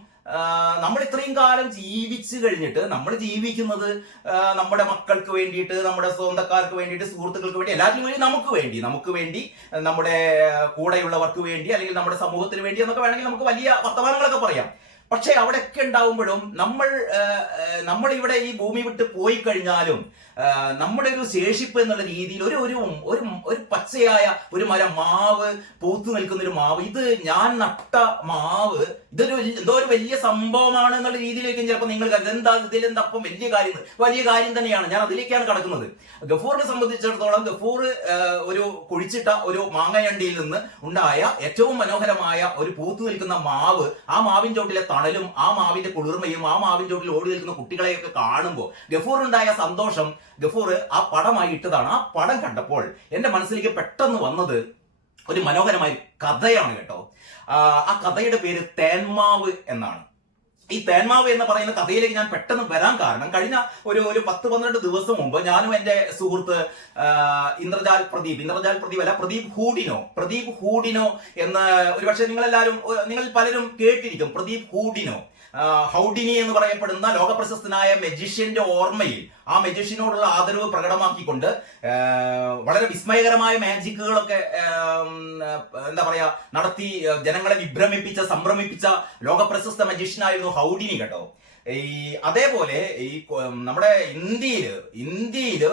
നമ്മൾ ഇത്രയും കാലം ജീവിച്ചു കഴിഞ്ഞിട്ട് നമ്മൾ ജീവിക്കുന്നത് നമ്മുടെ മക്കൾക്ക് വേണ്ടിയിട്ട്, നമ്മുടെ സ്വന്തക്കാർക്ക് വേണ്ടിയിട്ട്, സുഹൃത്തുക്കൾക്ക് വേണ്ടി, എല്ലാത്തിനും വേണ്ടി, നമുക്ക് വേണ്ടി നമ്മുടെ കൂടെയുള്ളവർക്ക് വേണ്ടി, അല്ലെങ്കിൽ നമ്മുടെ സമൂഹത്തിന് വേണ്ടി എന്നൊക്കെ വേണമെങ്കിൽ നമുക്ക് വലിയ വർത്തമാനങ്ങളൊക്കെ പറയാം. പക്ഷെ അവിടെയൊക്കെ ഉണ്ടാവുമ്പോഴും നമ്മൾ ഇവിടെ ഈ ഭൂമി വിട്ട് പോയി കഴിഞ്ഞാലും നമ്മുടെ ഒരു ശേഷിപ്പ് എന്നുള്ള രീതിയിൽ ഒരു പച്ചയായ ഒരു മരം, മാവ്, പൂത്തു നിൽക്കുന്ന ഒരു മാവ്, ഇത് ഞാൻ നട്ട മാവ്, എന്തോ ഒരു വലിയ സംഭവമാണ് എന്നുള്ള രീതിയിലേക്ക് ചിലപ്പോൾ നിങ്ങൾ ഇതിലെന്താ അപ്പം വലിയ കാര്യം തന്നെയാണ്. ഞാൻ അതിലേക്കാണ് കടക്കുന്നത്. ഗഫൂറിനെ സംബന്ധിച്ചിടത്തോളം ഗഫൂർ ഒരു കുഴിച്ചിട്ട ഒരു മാങ്ങയണ്ടിയിൽ നിന്ന് ഉണ്ടായ ഏറ്റവും മനോഹരമായ ഒരു പൂത്തു നിൽക്കുന്ന മാവ്, ആ മാവിൻ ചോട്ടിലെ തണലും ആ മാവിന്റെ കുളിർമയും ആ മാവിൻ ചോട്ടിൽ ഓടി നിൽക്കുന്ന കുട്ടികളെയൊക്കെ കാണുമ്പോൾ ഗഫൂറിനുണ്ടായ സന്തോഷം ഗഫൂർ ആ പടമായി ഇട്ടതാണ്. ആ പടം കണ്ടപ്പോൾ എന്റെ മനസ്സിലേക്ക് പെട്ടെന്ന് വന്നത് ഒരു മനോഹരമായ കഥയാണ് കേട്ടോ. ആ കഥയുടെ പേര് തേന്മാവ് എന്നാണ്. ഈ തേന്മാവ് എന്ന് പറയുന്ന കഥയിലേക്ക് ഞാൻ പെട്ടെന്ന് വരാൻ കാരണം, കഴിഞ്ഞ ഒരു 10-12 ദിവസം മുമ്പ് ഞാനും എന്റെ സുഹൃത്ത് ഇന്ദ്രജാൽ പ്രദീപ് ഹൂഡിനോ എന്ന് ഒരുപക്ഷെ നിങ്ങൾ പലരും കേട്ടിരിക്കും. പ്രദീപ് ഹൗഡിനി എന്ന് പറയപ്പെടുന്ന ലോകപ്രശസ്തനായ മെജിഷ്യന്റെ ഓർമ്മയിൽ ആ മെജിഷ്യനോടുള്ള ആദരവ് പ്രകടമാക്കിക്കൊണ്ട് വളരെ വിസ്മയകരമായ മാജിക്കുകളൊക്കെ എന്താ പറയാ നടത്തി ജനങ്ങളെ സംഭ്രമിപ്പിച്ച ലോകപ്രശസ്ത മജീഷ്യനായിരുന്നു ഹൗഡിനി കേട്ടോ. അതേപോലെ നമ്മുടെ ഇന്ത്യയില്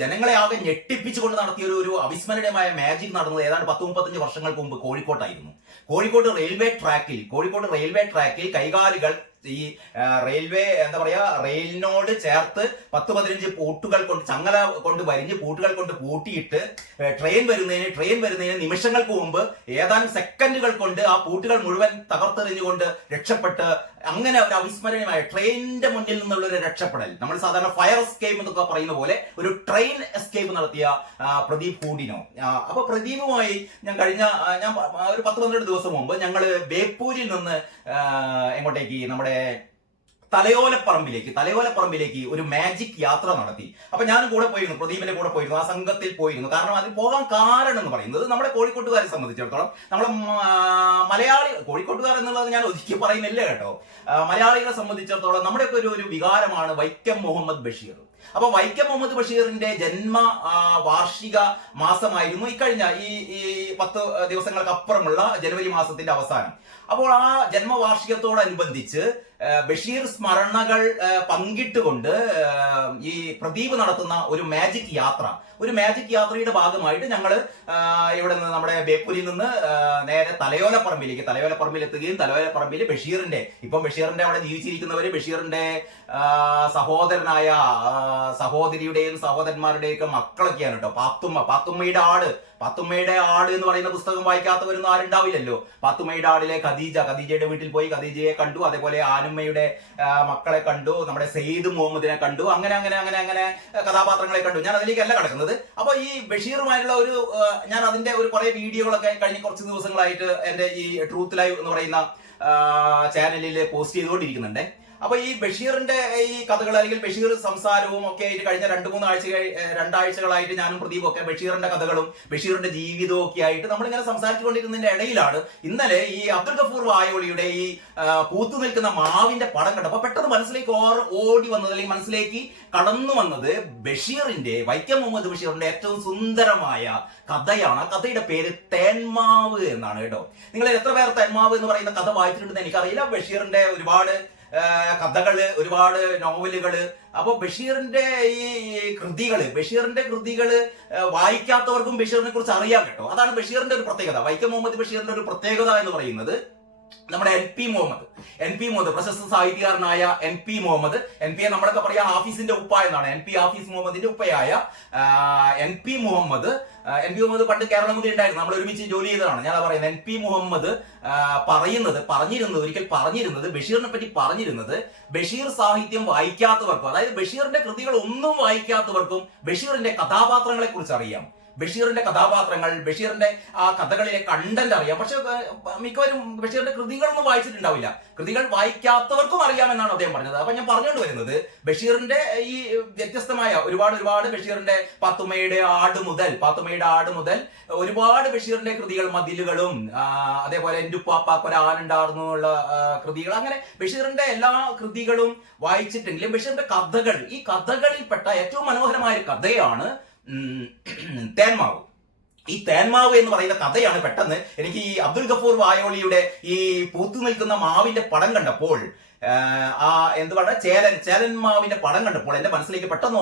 ജനങ്ങളെ ആകെ ഞെട്ടിപ്പിച്ചുകൊണ്ട് നടത്തിയ ഒരു അവിസ്മരണീയമായ മാജിക് നടന്നത് ഏതാണ്ട് 10-35 വർഷങ്ങൾക്ക് മുമ്പ് കോഴിക്കോട്ടായിരുന്നു. കോഴിക്കോട് റെയിൽവേ ട്രാക്കിൽ കൈകാലികൾ ഈ റെയിൽവേ എന്താ പറയാ റെയിലിനോട് ചേർത്ത് 10-15 പൂട്ടുകൾ കൊണ്ട് ചങ്ങല കൊണ്ട് വരിഞ്ഞ് പൂട്ടുകൾ കൊണ്ട് പൂട്ടിയിട്ട് ട്രെയിൻ വരുന്നതിന് നിമിഷങ്ങൾക്ക് മുമ്പ് ഏതാനും സെക്കൻഡുകൾ കൊണ്ട് ആ പൂട്ടുകൾ മുഴുവൻ തകർത്തെറിഞ്ഞുകൊണ്ട് രക്ഷപ്പെട്ട് അങ്ങനെ ഒരു അവിസ്മരണീയമായ ട്രെയിനിന്റെ മുന്നിൽ നിന്നുള്ള ഒരു രക്ഷപ്പെടൽ, നമ്മൾ സാധാരണ ഫയർ എസ്കേപ്പ് എന്നൊക്കെ പറയുന്ന പോലെ ഒരു ട്രെയിൻ എസ്കേപ്പ് നടത്തിയ പ്രദീപ് ഹൂഡിനോ. അപ്പൊ പ്രദീപുമായി ഞാൻ ഒരു 10-12 ദിവസം മുമ്പ് ഞങ്ങള് ബേപ്പൂരിൽ നിന്ന് എങ്ങോട്ടേക്ക് നമ്മുടെ തലയോലപ്പറമ്പിലേക്ക് ഒരു മാജിക് യാത്ര നടത്തി. അപ്പൊ ഞാൻ കൂടെ പോയിരുന്നു, പ്രദീപിന്റെ കൂടെ പോയിരുന്നു, ആ സംഘത്തിൽ പോയിരുന്നു. കാരണം അതിൽ പോകാൻ കാരണം എന്ന് പറയുന്നത് നമ്മുടെ കോഴിക്കോട്ടുകാരെ സംബന്ധിച്ചിടത്തോളം, നമ്മളെ കോഴിക്കോട്ടുകാർ എന്നുള്ളത് ഞാൻ ഒതുക്കി പറയുന്നില്ല കേട്ടോ, മലയാളികളെ സംബന്ധിച്ചിടത്തോളം നമ്മുടെയൊക്കെ ഒരു വികാരമാണ് വൈക്കം മുഹമ്മദ് ബഷീർ. അപ്പൊ വൈക്കം മുഹമ്മദ് ബഷീറിന്റെ വാർഷിക മാസമായിരുന്നു ഇക്കഴിഞ്ഞ ഈ 10 ദിവസങ്ങൾക്ക് അപ്പുറമുള്ള ജനുവരി മാസത്തിന്റെ അവസാനം. അപ്പോൾ ആ ജന്മവാർഷികത്തോടനുബന്ധിച്ച് ബഷീർ സ്മരണകൾ പങ്കിട്ടുകൊണ്ട് ഈ പ്രദീപ് നടത്തുന്ന ഒരു മാജിക് യാത്രയുടെ ഭാഗമായിട്ട് ഞങ്ങൾ ഇവിടെ നിന്ന് നമ്മുടെ ബേപ്പൂരിൽ നിന്ന് നേരെ തലയോലപ്പറമ്പിൽ എത്തുകയും തലയോലപ്പറമ്പിൽ ബഷീറിന്റെ അവിടെ ജീവിച്ചിരിക്കുന്നവര് ബഷീറിന്റെ സഹോദരനായ സഹോദരിയുടെയും സഹോദരന്മാരുടെയും ഒക്കെ മക്കളൊക്കെയാണ് കേട്ടോ. പാത്തുമ്മയുടെ ആട് എന്ന് പറയുന്ന പുസ്തകം വായിക്കാത്തവരൊന്നും ആരുണ്ടാവില്ലല്ലോ. പാത്തുമ്മയുടെ ആടിലെ ഖദീജയുടെ വീട്ടിൽ പോയി ഖദീജയെ കണ്ടു, അതേപോലെ ആനുമ്മയുടെ മക്കളെ കണ്ടു, നമ്മുടെ സെയ്ദ് മുഹമ്മദിനെ കണ്ടു, അങ്ങനെ കഥാപാത്രങ്ങളെ കണ്ടു. ഞാൻ അതിലേക്കല്ല കിടക്കുന്നത്. അപ്പൊ ഈ ബഷീറുമായുള്ള ഞാൻ അതിന്റെ കുറെ വീഡിയോകളൊക്കെ കഴിഞ്ഞ കുറച്ച് ദിവസങ്ങളായിട്ട് എന്റെ ഈ ട്രൂത്ത് ലൈവ് എന്ന് പറയുന്ന ചാനലിൽ പോസ്റ്റ് ചെയ്തുകൊണ്ടിരിക്കുന്നുണ്ട്. അപ്പൊ ഈ ബഷീറിന്റെ ഈ കഥകൾ അല്ലെങ്കിൽ ബഷീർ സംസാരവും ഒക്കെ ആയിട്ട് കഴിഞ്ഞ രണ്ടാഴ്ചകളായിട്ട് ഞാനും പ്രദീപും ഒക്കെ ബഷീറിന്റെ കഥകളും ബഷീറിന്റെ ജീവിതവും ഒക്കെ ആയിട്ട് നമ്മളിങ്ങനെ സംസാരിച്ചുകൊണ്ടിരുന്നതിന്റെ ഇടയിലാണ് ഇന്നലെ ഈ അബ്ദുൽ ഗഫൂർ വായോളിയുടെ ഈ പൂത്തു നിൽക്കുന്ന മാവിന്റെ പടം കണ്ടപ്പോ പെട്ടെന്ന് മനസ്സിലേക്ക് ഓടി വന്നത് അല്ലെങ്കിൽ മനസ്സിലേക്ക് കടന്നു വന്നത് ബഷീറിന്റെ, വൈക്കം മുഹമ്മദ് ബഷീറിന്റെ ഏറ്റവും സുന്ദരമായ കഥയാണ്. കഥയുടെ പേര് തേന്മാവ് എന്നാണ് കേട്ടോ. നിങ്ങൾ എത്ര പേർ തേന്മാവ് എന്ന് പറയുന്ന കഥ വായിച്ചിട്ടുണ്ടെന്ന് എനിക്കറിയില്ല. ബഷീറിന്റെ ഒരുപാട് കഥകള്, ഒരുപാട് നോവലുകള്. അപ്പൊ ബഷീറിന്റെ കൃതികള് വായിക്കാത്തവർക്കും ബഷീറിനെ കുറിച്ച് അറിയാം കേട്ടോ. അതാണ് ബഷീറിന്റെ ഒരു പ്രത്യേകത. വൈക്കം മുഹമ്മദ് ബഷീറിന്റെ ഒരു പ്രത്യേകത എന്ന് പറയുന്നത് നമ്മുടെ എൻ പി മുഹമ്മദ് പ്രശസ്ത സാഹിത്യകാരനായ എൻ പി മുഹമ്മദ്, നമ്മളൊക്കെ പറയാ ഹാഫീസിന്റെ ഉപ്പ എന്നാണ്. ഹാഫീസ് മുഹമ്മദിന്റെ ഉപ്പയായ എൻ പി മുഹമ്മദ് പണ്ട് കേരളമുദ്ര ഉണ്ടായിരുന്നു, നമ്മൾ ഒരുമിച്ച് ജോലി ചെയ്തതാണ്. ഞാൻ പറയുന്നത് എൻ പി മുഹമ്മദ് ഒരിക്കൽ പറഞ്ഞിരുന്നത് ബഷീറിനെ പറ്റി പറഞ്ഞിരുന്നത്, ബഷീർ സാഹിത്യം വായിക്കാത്തവർക്കും, അതായത് ബഷീറിന്റെ കൃതികൾ ഒന്നും വായിക്കാത്തവർക്കും ബഷീറിന്റെ കഥാപാത്രങ്ങളെ കുറിച്ച് അറിയാം. ബഷീറിന്റെ കഥാപാത്രങ്ങൾ, ബഷീറിന്റെ ആ കഥകളിലെ കണ്ടന്റ് അറിയാം. പക്ഷെ മിക്കവരും ബഷീറിന്റെ കൃതികളൊന്നും വായിച്ചിട്ടുണ്ടാവില്ല. കൃതികൾ വായിക്കാത്തവർക്കും അറിയാമെന്നാണ് അദ്ദേഹം പറഞ്ഞത്. അപ്പൊ ഞാൻ പറഞ്ഞുകൊണ്ട് വരുന്നത്, ബഷീറിന്റെ ഈ വ്യത്യസ്തമായ ഒരുപാട് ബഷീറിന്റെ പാത്തുമ്മയുടെ ആട് മുതൽ ഒരുപാട് ബഷീറിന്റെ കൃതികൾ, മതിലുകളും അതേപോലെ എൻ്റെ ഉപ്പാപ്പാക്കൊരാനുണ്ടായിരുന്നു ഉള്ള കൃതികൾ, അങ്ങനെ ബഷീറിന്റെ എല്ലാ കൃതികളും വായിച്ചിട്ടെങ്കിലും ബഷീറിന്റെ കഥകൾ, ഈ കഥകളിൽപ്പെട്ട ഏറ്റവും മനോഹരമായ ഒരു കഥയാണ് തേന്മാവ്. ഈ തേന്മാവ് എന്ന് പറയുന്ന കഥയാണ് പെട്ടെന്ന് എനിക്ക് ഈ അബ്ദുൽ ഗഫൂർ വായോളിയുടെ ഈ പൂത്തു നിൽക്കുന്ന മാവിന്റെ പടം കണ്ടപ്പോൾ, ചേലൻ മാവിന്റെ പടം കണ്ടപ്പോൾ എന്റെ മനസ്സിലേക്ക് പെട്ടെന്ന്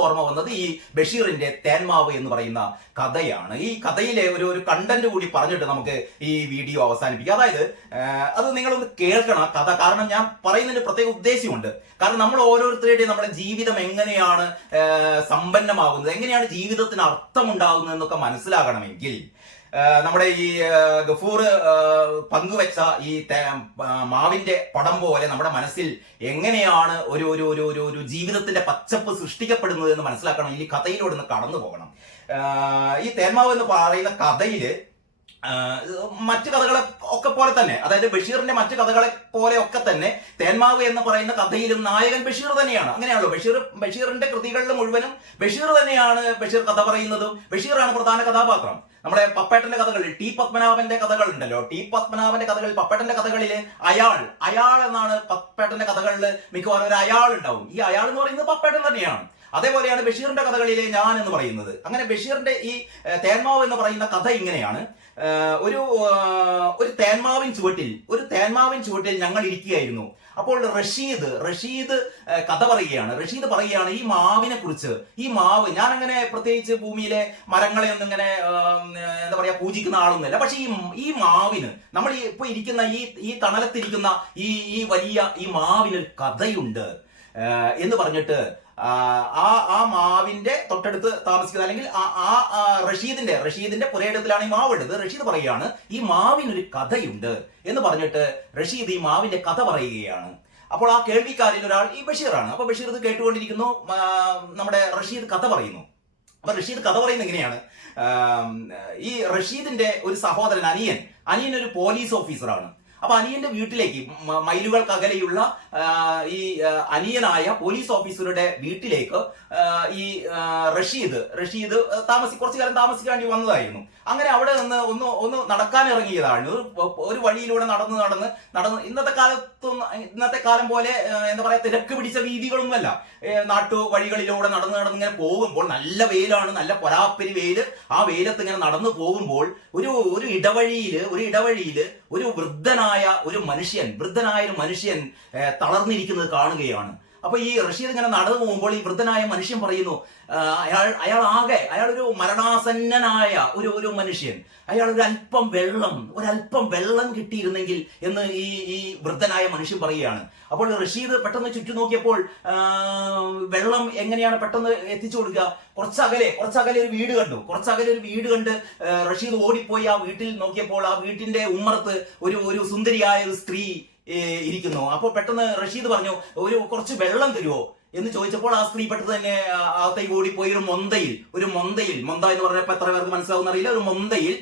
ഓർമ്മ വന്നത് ഈ ബഷീറിന്റെ തേന്മാവ് എന്ന് പറയുന്ന കഥയാണ്. ഈ കഥയിലെ ഒരു കണ്ടന്റ് കൂടി പറഞ്ഞിട്ട് നമുക്ക് ഈ വീഡിയോ അവസാനിപ്പിക്കാം. അതായത് അത് നിങ്ങളൊന്ന് കേൾക്കണം കഥ. കാരണം ഞാൻ പറയുന്നതിന് പ്രത്യേക ഉദ്ദേശമുണ്ട്. കാരണം നമ്മൾ ഓരോരുത്തരുടെയും നമ്മുടെ ജീവിതം എങ്ങനെയാണ് സമ്പന്നമാകുന്നത്, എങ്ങനെയാണ് ജീവിതത്തിന് അർത്ഥമുണ്ടാകുന്നത് എന്നൊക്കെ മനസ്സിലാകണമെങ്കിൽ നമ്മുടെ ഈ ഗഫൂർ പങ്കുവെച്ച ഈ മാവിന്റെ പടം പോലെ നമ്മുടെ മനസ്സിൽ എങ്ങനെയാണ് ഒരു ജീവിതത്തിന്റെ പച്ചപ്പ് സൃഷ്ടിക്കപ്പെടുന്നത് എന്ന് മനസ്സിലാക്കണം. ഈ കഥയിലൂടെ ഒന്ന് കടന്നു പോകണം. ഈ തേന്മാവ് എന്ന് പറയുന്ന കഥയില് മറ്റു കഥകളെ ഒക്കെ പോലെ തന്നെ, അതായത് ബഷീറിന്റെ മറ്റു കഥകളെ പോലെ ഒക്കെ തന്നെ തേന്മാവ് എന്ന് പറയുന്ന കഥയിലും നായകൻ ബഷീർ തന്നെയാണ്. അങ്ങനെയാണല്ലോ ബഷീറിന്റെ കൃതികളിൽ മുഴുവനും ബഷീർ തന്നെയാണ്. ബഷീർ കഥ പറയുന്നതും ബഷീറാണ് പ്രധാന കഥാപാത്രം. നമ്മുടെ പപ്പേട്ടന്റെ കഥകളിൽ ടി പത്മനാഭന്റെ കഥകൾ ഉണ്ടല്ലോ, പപ്പേട്ടന്റെ കഥകളിൽ അയാൾ എന്നാണ് പപ്പേട്ടന്റെ കഥകളിൽ മിക്കവാറും ഒരു അയാൾ ഉണ്ടാവും. ഈ അയാൾ എന്ന് പറയുന്നത് പപ്പേട്ടൻ തന്നെയാണ്. അതേപോലെയാണ് ബഷീറിന്റെ കഥകളിലെ ഞാൻ എന്ന് പറയുന്നത്. അങ്ങനെ ബഷീറിന്റെ ഈ തേന്മാവ് എന്ന് പറയുന്ന കഥ ഇങ്ങനെയാണ്. ഒരു തേന്മാവിൻ ചുവട്ടിൽ ഞങ്ങൾ ഇരിക്കുകയായിരുന്നു. അപ്പോൾ റഷീദ് കഥ പറയുകയാണ്. ഈ മാവിനെ കുറിച്ച്, ഈ മാവ്, ഞാൻ അങ്ങനെ പ്രത്യേകിച്ച് ഭൂമിയിലെ മരങ്ങളെ ഒന്നും ഇങ്ങനെ എന്താ പറയാ പൂജിക്കുന്ന ആളൊന്നുമില്ല. പക്ഷെ ഈ മാവിന്, നമ്മൾ ഇപ്പൊ ഇരിക്കുന്ന ഈ തണലത്തിരിക്കുന്ന ഈ വലിയ ഈ മാവിനൊരു കഥയുണ്ട് എന്ന് പറഞ്ഞിട്ട് ആ മാവിന്റെ തൊട്ടടുത്ത് താമസിക്കുന്ന, അല്ലെങ്കിൽ റഷീദിന്റെ പുരയിടത്തിലാണ് ഈ മാവ് ഉള്ളത്. റഷീദ് പറയുകയാണ് ഈ മാവിനൊരു കഥയുണ്ട് എന്ന് പറഞ്ഞിട്ട് റഷീദ് ഈ മാവിന്റെ കഥ പറയുകയാണ്. അപ്പോൾ ആ കേൾവിക്കാരിൽ ഒരാൾ ഈ ബഷീറാണ്. അപ്പൊ ബഷീർ ഇത് കേട്ടുകൊണ്ടിരിക്കുന്നു. നമ്മുടെ റഷീദ് കഥ പറയുന്നു. അപ്പൊ റഷീദ് കഥ പറയുന്നത് എങ്ങനെയാണ്? ഈ റഷീദിന്റെ ഒരു സഹോദരൻ അനിയൻ ഒരു പോലീസ് ഓഫീസറാണ്. അപ്പൊ അനിയന്റെ വീട്ടിലേക്ക്, മൈലുകൾക്കകലെയുള്ള ഈ അനിയനായ പോലീസ് ഓഫീസറുടെ വീട്ടിലേക്ക് ഈ റഷീദ് കുറച്ചു കാലം താമസിക്കേണ്ടി വന്നതായിരുന്നു. അങ്ങനെ അവിടെ നിന്ന് ഒന്ന് നടക്കാൻ ഇറങ്ങിയതാണ്. ഒരു വഴിയിലൂടെ നടന്ന് ഇന്നത്തെ കാലം പോലെ എന്താ പറയാ തിരക്ക് പിടിച്ച വീതികളൊന്നുമല്ല. നാട്ടു വഴികളിലൂടെ നടന്ന് ഇങ്ങനെ പോകുമ്പോൾ നല്ല വെയിലാണ്, നല്ല പൊരാപ്പരി വെയില്. ആ വെയിലത്ത് ഇങ്ങനെ നടന്നു പോകുമ്പോൾ ഒരു ഇടവഴിയില് ഒരു വൃദ്ധനായ ഒരു മനുഷ്യൻ തളർന്നിരിക്കുന്നത് കാണുകയാണ്. അപ്പൊ ഈ റഷീദ് ഇങ്ങനെ നടന്നു പോകുമ്പോൾ ഈ വൃദ്ധനായ മനുഷ്യൻ പറയുന്നു, അയാളൊരു മരണാസന്നനായ ഒരു മനുഷ്യൻ, അയാൾ ഒരല്പം വെള്ളം കിട്ടിയിരുന്നെങ്കിൽ എന്ന് ഈ വൃദ്ധനായ മനുഷ്യൻ പറയുകയാണ്. അപ്പോൾ റഷീദ് പെട്ടെന്ന് ചുറ്റും നോക്കിയപ്പോൾ വെള്ളം എങ്ങനെയാണ് പെട്ടെന്ന് എത്തിച്ചു കൊടുക്കുക? കുറച്ചകലെ ഒരു വീട് കണ്ട് റഷീദ് ഓടിപ്പോയി ആ വീട്ടിൽ നോക്കിയപ്പോൾ ആ വീട്ടിന്റെ ഉമ്മറത്ത് ഒരു സുന്ദരിയായ ഒരു സ്ത്രീ ഇരിക്കുന്നു. അപ്പോൾ പെട്ടെന്ന് റഷീദ് പറഞ്ഞു, കുറച്ച് വെള്ളം തരുമോ എന്ന് ചോദിച്ചപ്പോൾ ആ സ്ത്രീ പെട്ടത് തന്നെ അകത്തേക്ക് ഓടിപ്പോയി ഒരു മൊന്തയിൽ മൊന്ത എന്ന് പറഞ്ഞപ്പോൾ എത്ര പേർക്ക് മനസ്സിലാവുന്ന അറിയില്ല, ഒരു മൊന്തയിൽ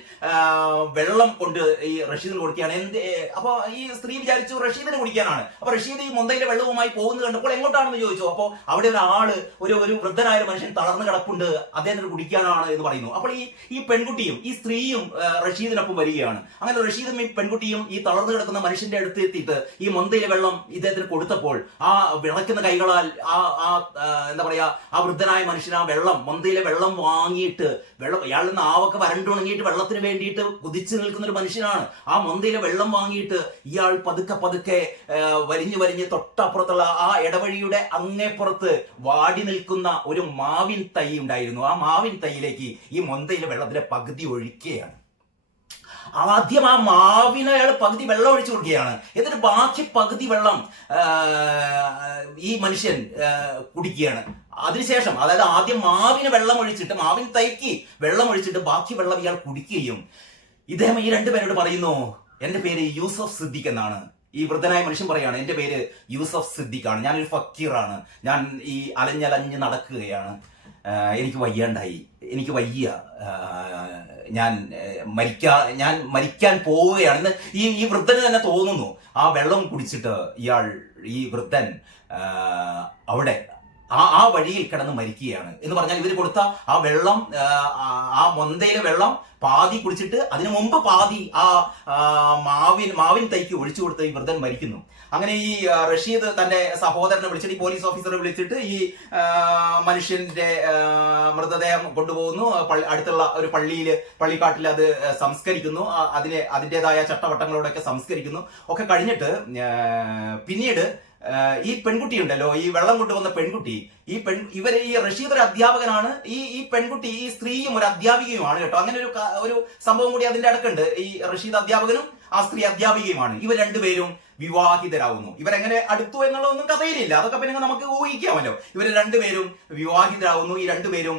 വെള്ളം കൊണ്ട് ഈ റഷീദിന് കൊടുക്കുകയാണ്. അപ്പൊ ഈ സ്ത്രീ വിചാരിച്ചു റഷീദിന് കുടിക്കാനാണ്. അപ്പൊ റഷീദ് ഈ മൊന്തയിലെ വെള്ളവുമായി പോകുന്നത് കണ്ടപ്പോൾ എങ്ങോട്ടാണെന്ന് ചോദിച്ചു. അപ്പോൾ അവിടെ ഒരാള് ഒരു വൃദ്ധനായ ഒരു മനുഷ്യൻ തളർന്നു കിടപ്പുണ്ട്, അദ്ദേഹത്തിന് കുടിക്കാനാണ് എന്ന് പറയുന്നു. അപ്പോൾ ഈ പെൺകുട്ടിയും ഈ സ്ത്രീയും റഷീദിനൊപ്പം വരികയാണ്. അങ്ങനെ റഷീദും ഈ പെൺകുട്ടിയും ഈ തളർന്നു കിടക്കുന്ന മനുഷ്യന്റെ അടുത്ത് എത്തിയിട്ട് ഈ മൊന്തയിലെ വെള്ളം ഇദ്ദേഹത്തിന് കൊടുത്തപ്പോൾ ആ വിളക്കുന്ന കൈകളാൽ എന്താ പറയാ ആ വൃദ്ധനായ മനുഷ്യൻ ആ വെള്ളം മൊന്തയിലെ വെള്ളം വാങ്ങിയിട്ട് ഇയാളുടെ നാവൊക്കെ വരണ്ടുണങ്ങിയിട്ട് വെള്ളത്തിന് വേണ്ടിയിട്ട് കുതിച്ചു നിൽക്കുന്ന ഒരു മനുഷ്യനാണ്. ആ മൊന്തയിലെ വെള്ളം വാങ്ങിയിട്ട് ഇയാൾ പതുക്കെ വലിഞ്ഞ് തൊട്ടപ്പുറത്തുള്ള ആ ഇടവഴിയുടെ അങ്ങേപ്പുറത്ത് വാടി നിൽക്കുന്ന ഒരു മാവിൻ തൈ ഉണ്ടായിരുന്നു. ആ മാവിൻ തൈയിലേക്ക് ഈ മൊന്തയിലെ വെള്ളത്തിലെ പകുതി ഒഴിക്കുകയാണ്. ആദ്യം ആ മാവിന് അയാൾ പകുതി വെള്ളം ഒഴിച്ചു കൊടുക്കുകയാണ്. എന്നിട്ട് ബാക്കി പകുതി വെള്ളം ഈ മനുഷ്യൻ കുടിക്കുകയാണ്. അതിനുശേഷം അതായത് ആദ്യം മാവിന് വെള്ളം ഒഴിച്ചിട്ട് മാവിൻ തൈക്ക് വെള്ളം ഒഴിച്ചിട്ട് ബാക്കി വെള്ളം ഇയാൾ കുടിക്കുകയും ഇദ്ദേഹം ഈ രണ്ടുപേരോട് പറയുന്നു, എന്റെ പേര് യൂസഫ് സിദ്ദീഖ് എന്നാണ്. ഈ വൃദ്ധനായ മനുഷ്യൻ പറയാണ്, എന്റെ പേര് യൂസഫ് സിദ്ദീഖ് ആണ്, ഞാനൊരു ഫക്കീറാണ്, ഞാൻ ഈ അലഞ്ഞലഞ്ഞ് നടക്കുകയാണ്, എനിക്ക് വയ്യാണ്ടായി, എനിക്ക് വയ്യ, ഞാൻ മരിക്കാൻ പോവുകയാണ് ഈ വൃദ്ധന് തന്നെ തോന്നുന്നു. ആ വെള്ളം കുടിച്ചിട്ട് ഈ വൃദ്ധൻ അവിടെ ആ വഴിയിൽ കിടന്ന് മരിക്കുകയാണ് എന്ന് പറഞ്ഞാൽ ഇവർ കൊടുത്ത ആ വെള്ളം ആ മൊന്തയിലെ വെള്ളം പാതി കുടിച്ചിട്ട് അതിനു മുമ്പ് പാതി ആ മാവിൻ തൈക്ക് ഒഴിച്ചു കൊടുത്ത് ഈ വൃദ്ധൻ മരിക്കുന്നു. അങ്ങനെ ഈ റഷീദ് തന്റെ സഹോദരനെ വിളിച്ചിട്ട് ഈ പോലീസ് ഓഫീസറെ വിളിച്ചിട്ട് ഈ മനുഷ്യന്റെ മൃതദേഹം കൊണ്ടുപോകുന്നു. അടുത്തുള്ള ഒരു പള്ളിക്കാട്ടിൽ അത് സംസ്കരിക്കുന്നു. അതിൻ്റെതായ ചട്ടവട്ടങ്ങളോടൊക്കെ സംസ്കരിക്കുന്നു. ഒക്കെ കഴിഞ്ഞിട്ട് പിന്നീട് ഈ പെൺകുട്ടി ഉണ്ടല്ലോ, ഈ വെള്ളം കൊണ്ടുവന്ന പെൺകുട്ടി, ഈ റഷീദ് ഒരു അധ്യാപകനാണ്, ഈ പെൺകുട്ടി ഈ സ്ത്രീയും ഒരു അധ്യാപികയുമാണ് കേട്ടോ. അങ്ങനെ ഒരു സംഭവം കൂടി അതിന്റെ അടുക്കുണ്ട്. ഈ റഷീദ് അധ്യാപകനും ആ സ്ത്രീ അധ്യാപികയുമാണ്. ഇവർ രണ്ടുപേരും വിവാഹിതരാകുന്നു. ഇവരെങ്ങനെ അടുത്തു എന്നുള്ളതൊന്നും കഥയിലില്ല, അതൊക്കെ പിന്നെ നമുക്ക് ഊഹിക്കാമല്ലോ. ഇവർ രണ്ടുപേരും വിവാഹിതരാകുന്നു. ഈ രണ്ടുപേരും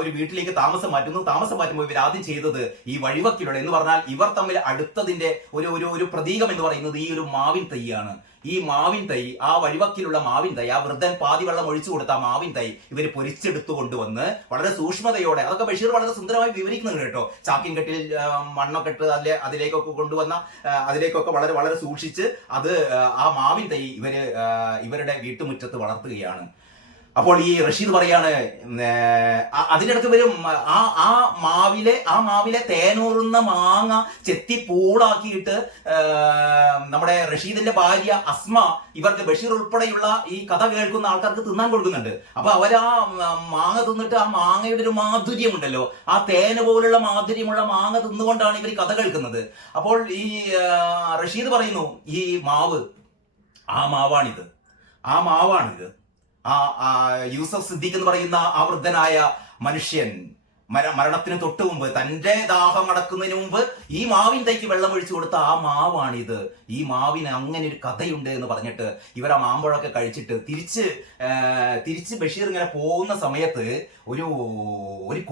ഒരു വീട്ടിലേക്ക് താമസം മാറ്റുമ്പോൾ ഇവർ ആദ്യം ചെയ്തത് ഈ വഴിവക്കിലുള്ള എന്ന് പറഞ്ഞാൽ ഇവർ തമ്മിൽ അടുത്തതിന്റെ ഒരു പ്രതീകം എന്ന് പറയുന്നത് ഈ ഒരു മാവിൻ തൈയാണ്. ഈ മാവിൻ തൈ, ആ വഴിവക്കിലുള്ള മാവിൻ തൈ, ആ വൃദ്ധൻ പാതി വെള്ളം ഒഴിച്ചു കൊടുത്ത ആ മാവിൻ തൈ ഇവർ പൊരിച്ചെടുത്തു കൊണ്ടുവന്ന് വളരെ സൂക്ഷ്മതയോടെ, അതൊക്കെ ബഷീർ വളരെ സുന്ദരമായി വിവരിക്കുന്നുണ്ട് കേട്ടോ. ചാക്കിൻ കെട്ടിൽ മണ്ണൊക്കെ ഇട്ട് അതിലേക്കൊക്കെ കൊണ്ടുവന്ന അതിലേക്കൊക്കെ വളരെ വളരെ സൂക്ഷിച്ച് അത് ആ മാവിൻ തൈ ഇവരുടെ വീട്ടുമുറ്റത്ത് വളർത്തുകയാണ്. അപ്പോൾ ഈ റഷീദ് പറയാണ്, അതിൻ്റെ അടുത്ത് വരും ആ മാവിലെ തേനൂറുന്ന മാങ്ങ ചെത്തി പൂളാക്കിയിട്ട് നമ്മുടെ റഷീദിന്റെ ഭാര്യ അസ്മ ഇവർക്ക് ബഷീർ ഉൾപ്പെടെയുള്ള ഈ കഥ കേൾക്കുന്ന ആൾക്കാർക്ക് തിന്നാൻ കൊടുക്കുന്നുണ്ട്. അപ്പൊ അവരാ മാങ്ങ തിന്നിട്ട് ആ മാങ്ങയുടെ ഒരു മാധുര്യമുണ്ടല്ലോ, ആ തേന പോലുള്ള മാധുര്യമുള്ള മാങ്ങ തിന്നുകൊണ്ടാണ് ഇവർ കഥ കേൾക്കുന്നത്. അപ്പോൾ ഈ റഷീദ് പറയുന്നു, ഈ മാവ് ആ മാവാണിത്. യൂസഫ് സിദ്ദീഖ് എന്ന് പറയുന്ന ആ വൃദ്ധനായ മനുഷ്യൻ മരണത്തിന് തൊട്ടു മുമ്പ്, തന്റെ ദാഹം അടക്കുന്നതിന് മുമ്പ് ഈ മാവിൻ തൈക്ക് വെള്ളം ഒഴിച്ചു കൊടുത്ത ആ മാവാണിത്. ഈ മാവിന് അങ്ങനെ ഒരു കഥയുണ്ട് എന്ന് പറഞ്ഞിട്ട് ഇവർ ആ മാമ്പഴമൊക്കെ കഴിച്ചിട്ട് തിരിച്ച് ബഷീർ ഇങ്ങനെ പോകുന്ന സമയത്ത് ഒരു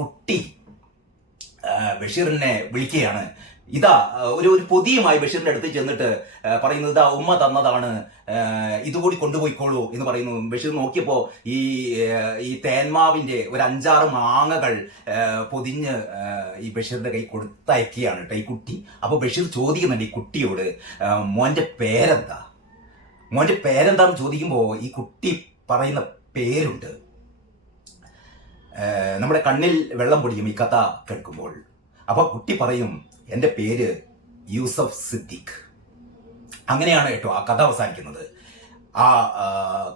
കുട്ടി ബഷീറിനെ വിളിക്കുകയാണ്. ഇതാ ഒരു പൊതിയുമായി ബഷീറിന്റെ അടുത്ത് ചെന്നിട്ട് പറയുന്നത്, ഇതാ ഉമ്മ തന്നതാണ്, ഇതുകൂടി കൊണ്ടുപോയിക്കോളൂ എന്ന് പറയുന്നു. ബഷീർ നോക്കിയപ്പോ ഈ തേന്മാവിന്റെ ഒരു 5-6 മാങ്ങകൾ പൊതിഞ്ഞ് ഈ ബഷീറിന്റെ കൈ കൊടുത്തയക്കുകയാണ് കേട്ടോ ഈ കുട്ടി. അപ്പൊ ബഷീർ ചോദിക്കുന്നുണ്ട് ഈ കുട്ടിയോട്, മോന്റെ പേരെന്താന്ന് ചോദിക്കുമ്പോ ഈ കുട്ടി പറയുന്ന പേരുണ്ട്. നമ്മുടെ കണ്ണിൽ വെള്ളം പൊടിയും ഈ കഥ കേൾക്കുമ്പോൾ. അപ്പൊ കുട്ടി പറയും, എൻ്റെ പേര് യൂസഫ് സിദ്ദീഖ്. അങ്ങനെയാണ് കേട്ടോ ആ കഥ അവസാനിക്കുന്നത്. ആ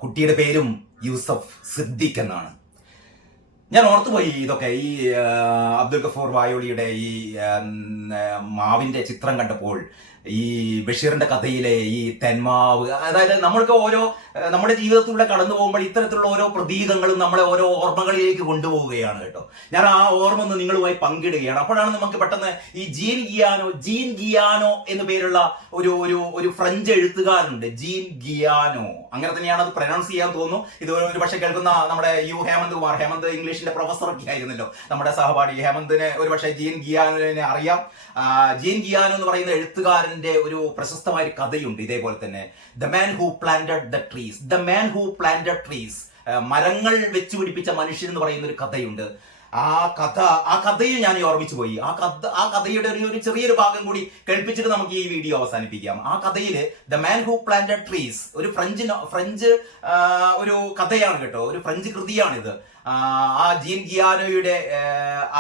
കുട്ടിയുടെ പേരും യൂസഫ് സിദ്ദീഖ് എന്നാണ്. ഞാൻ ഓർത്തുപോയി ഇതൊക്കെ. ഈ അബ്ദുൽ ഗഫൂർ വായോളിയുടെ ഈ മാവിന്റെ ചിത്രം കണ്ടപ്പോൾ ഈ ബഷീറിന്റെ കഥയിലെ ഈ തെന്മാവ്, അതായത് നമ്മൾക്ക് നമ്മുടെ ജീവിതത്തിലൂടെ കടന്നു പോകുമ്പോൾ ഇത്തരത്തിലുള്ള ഓരോ പ്രതീകങ്ങളും നമ്മളെ ഓരോ ഓർമ്മകളിലേക്ക് കൊണ്ടുപോവുകയാണ് കേട്ടോ. ഞാൻ ആ ഓർമ്മ ഒന്ന് നിങ്ങളുമായി പങ്കിടുകയാണ്. അപ്പോഴാണ് നമുക്ക് പെട്ടെന്ന് ഈ ജീൻ ഗിയാനോ എന്ന് പേരുള്ള ഒരു ഫ്രഞ്ച് എഴുത്തുകാരുണ്ട്, ജീൻ ഗിയാനോ, അങ്ങനെ തന്നെയാണ് അത് പ്രൊനൗൺസ് ചെയ്യാൻ തോന്നുന്നു. ഇത് ഒരു പക്ഷെ കേൾക്കുന്ന നമ്മുടെ ഹേമന്ത് ഇംഗ്ലീഷിന്റെ പ്രൊഫസറൊക്കെ ആയിരുന്നല്ലോ നമ്മുടെ സഹപാഠി. ഹേമന്തിന് ഒരു പക്ഷേ ജീൻ ഗിയാനോനെ അറിയാം. ജീൻ ഗിയാനോ എന്ന് പറയുന്ന എഴുത്തുകാരന്റെ ഒരു പ്രശസ്തമായ കഥയുണ്ട് ഇതേപോലെ തന്നെ, the man who planted trees. മരങ്ങൾ വെച്ചു പിടിപ്പിച്ച മനുഷ്യൻ എന്ന് പറയുന്ന ഒരു കഥയുണ്ട്. ആ കഥയിൽ ഞാൻ ഓർമ്മിച്ചു പോയി. ആ കഥയുടെ ഒരു ചെറിയൊരു ഭാഗം കൂടി കേൾപ്പിച്ചിട്ട് നമുക്ക് ഈ വീഡിയോ അവസാനിപ്പിക്കാം. ആ കഥയില് the man who planted trees ഒരു ഫ്രഞ്ച് ഒരു കഥയാണ് കേട്ടോ, ഒരു ഫ്രഞ്ച് കൃതിയാണിത്. ആ ജീൻ ഗിയാനോയുടെ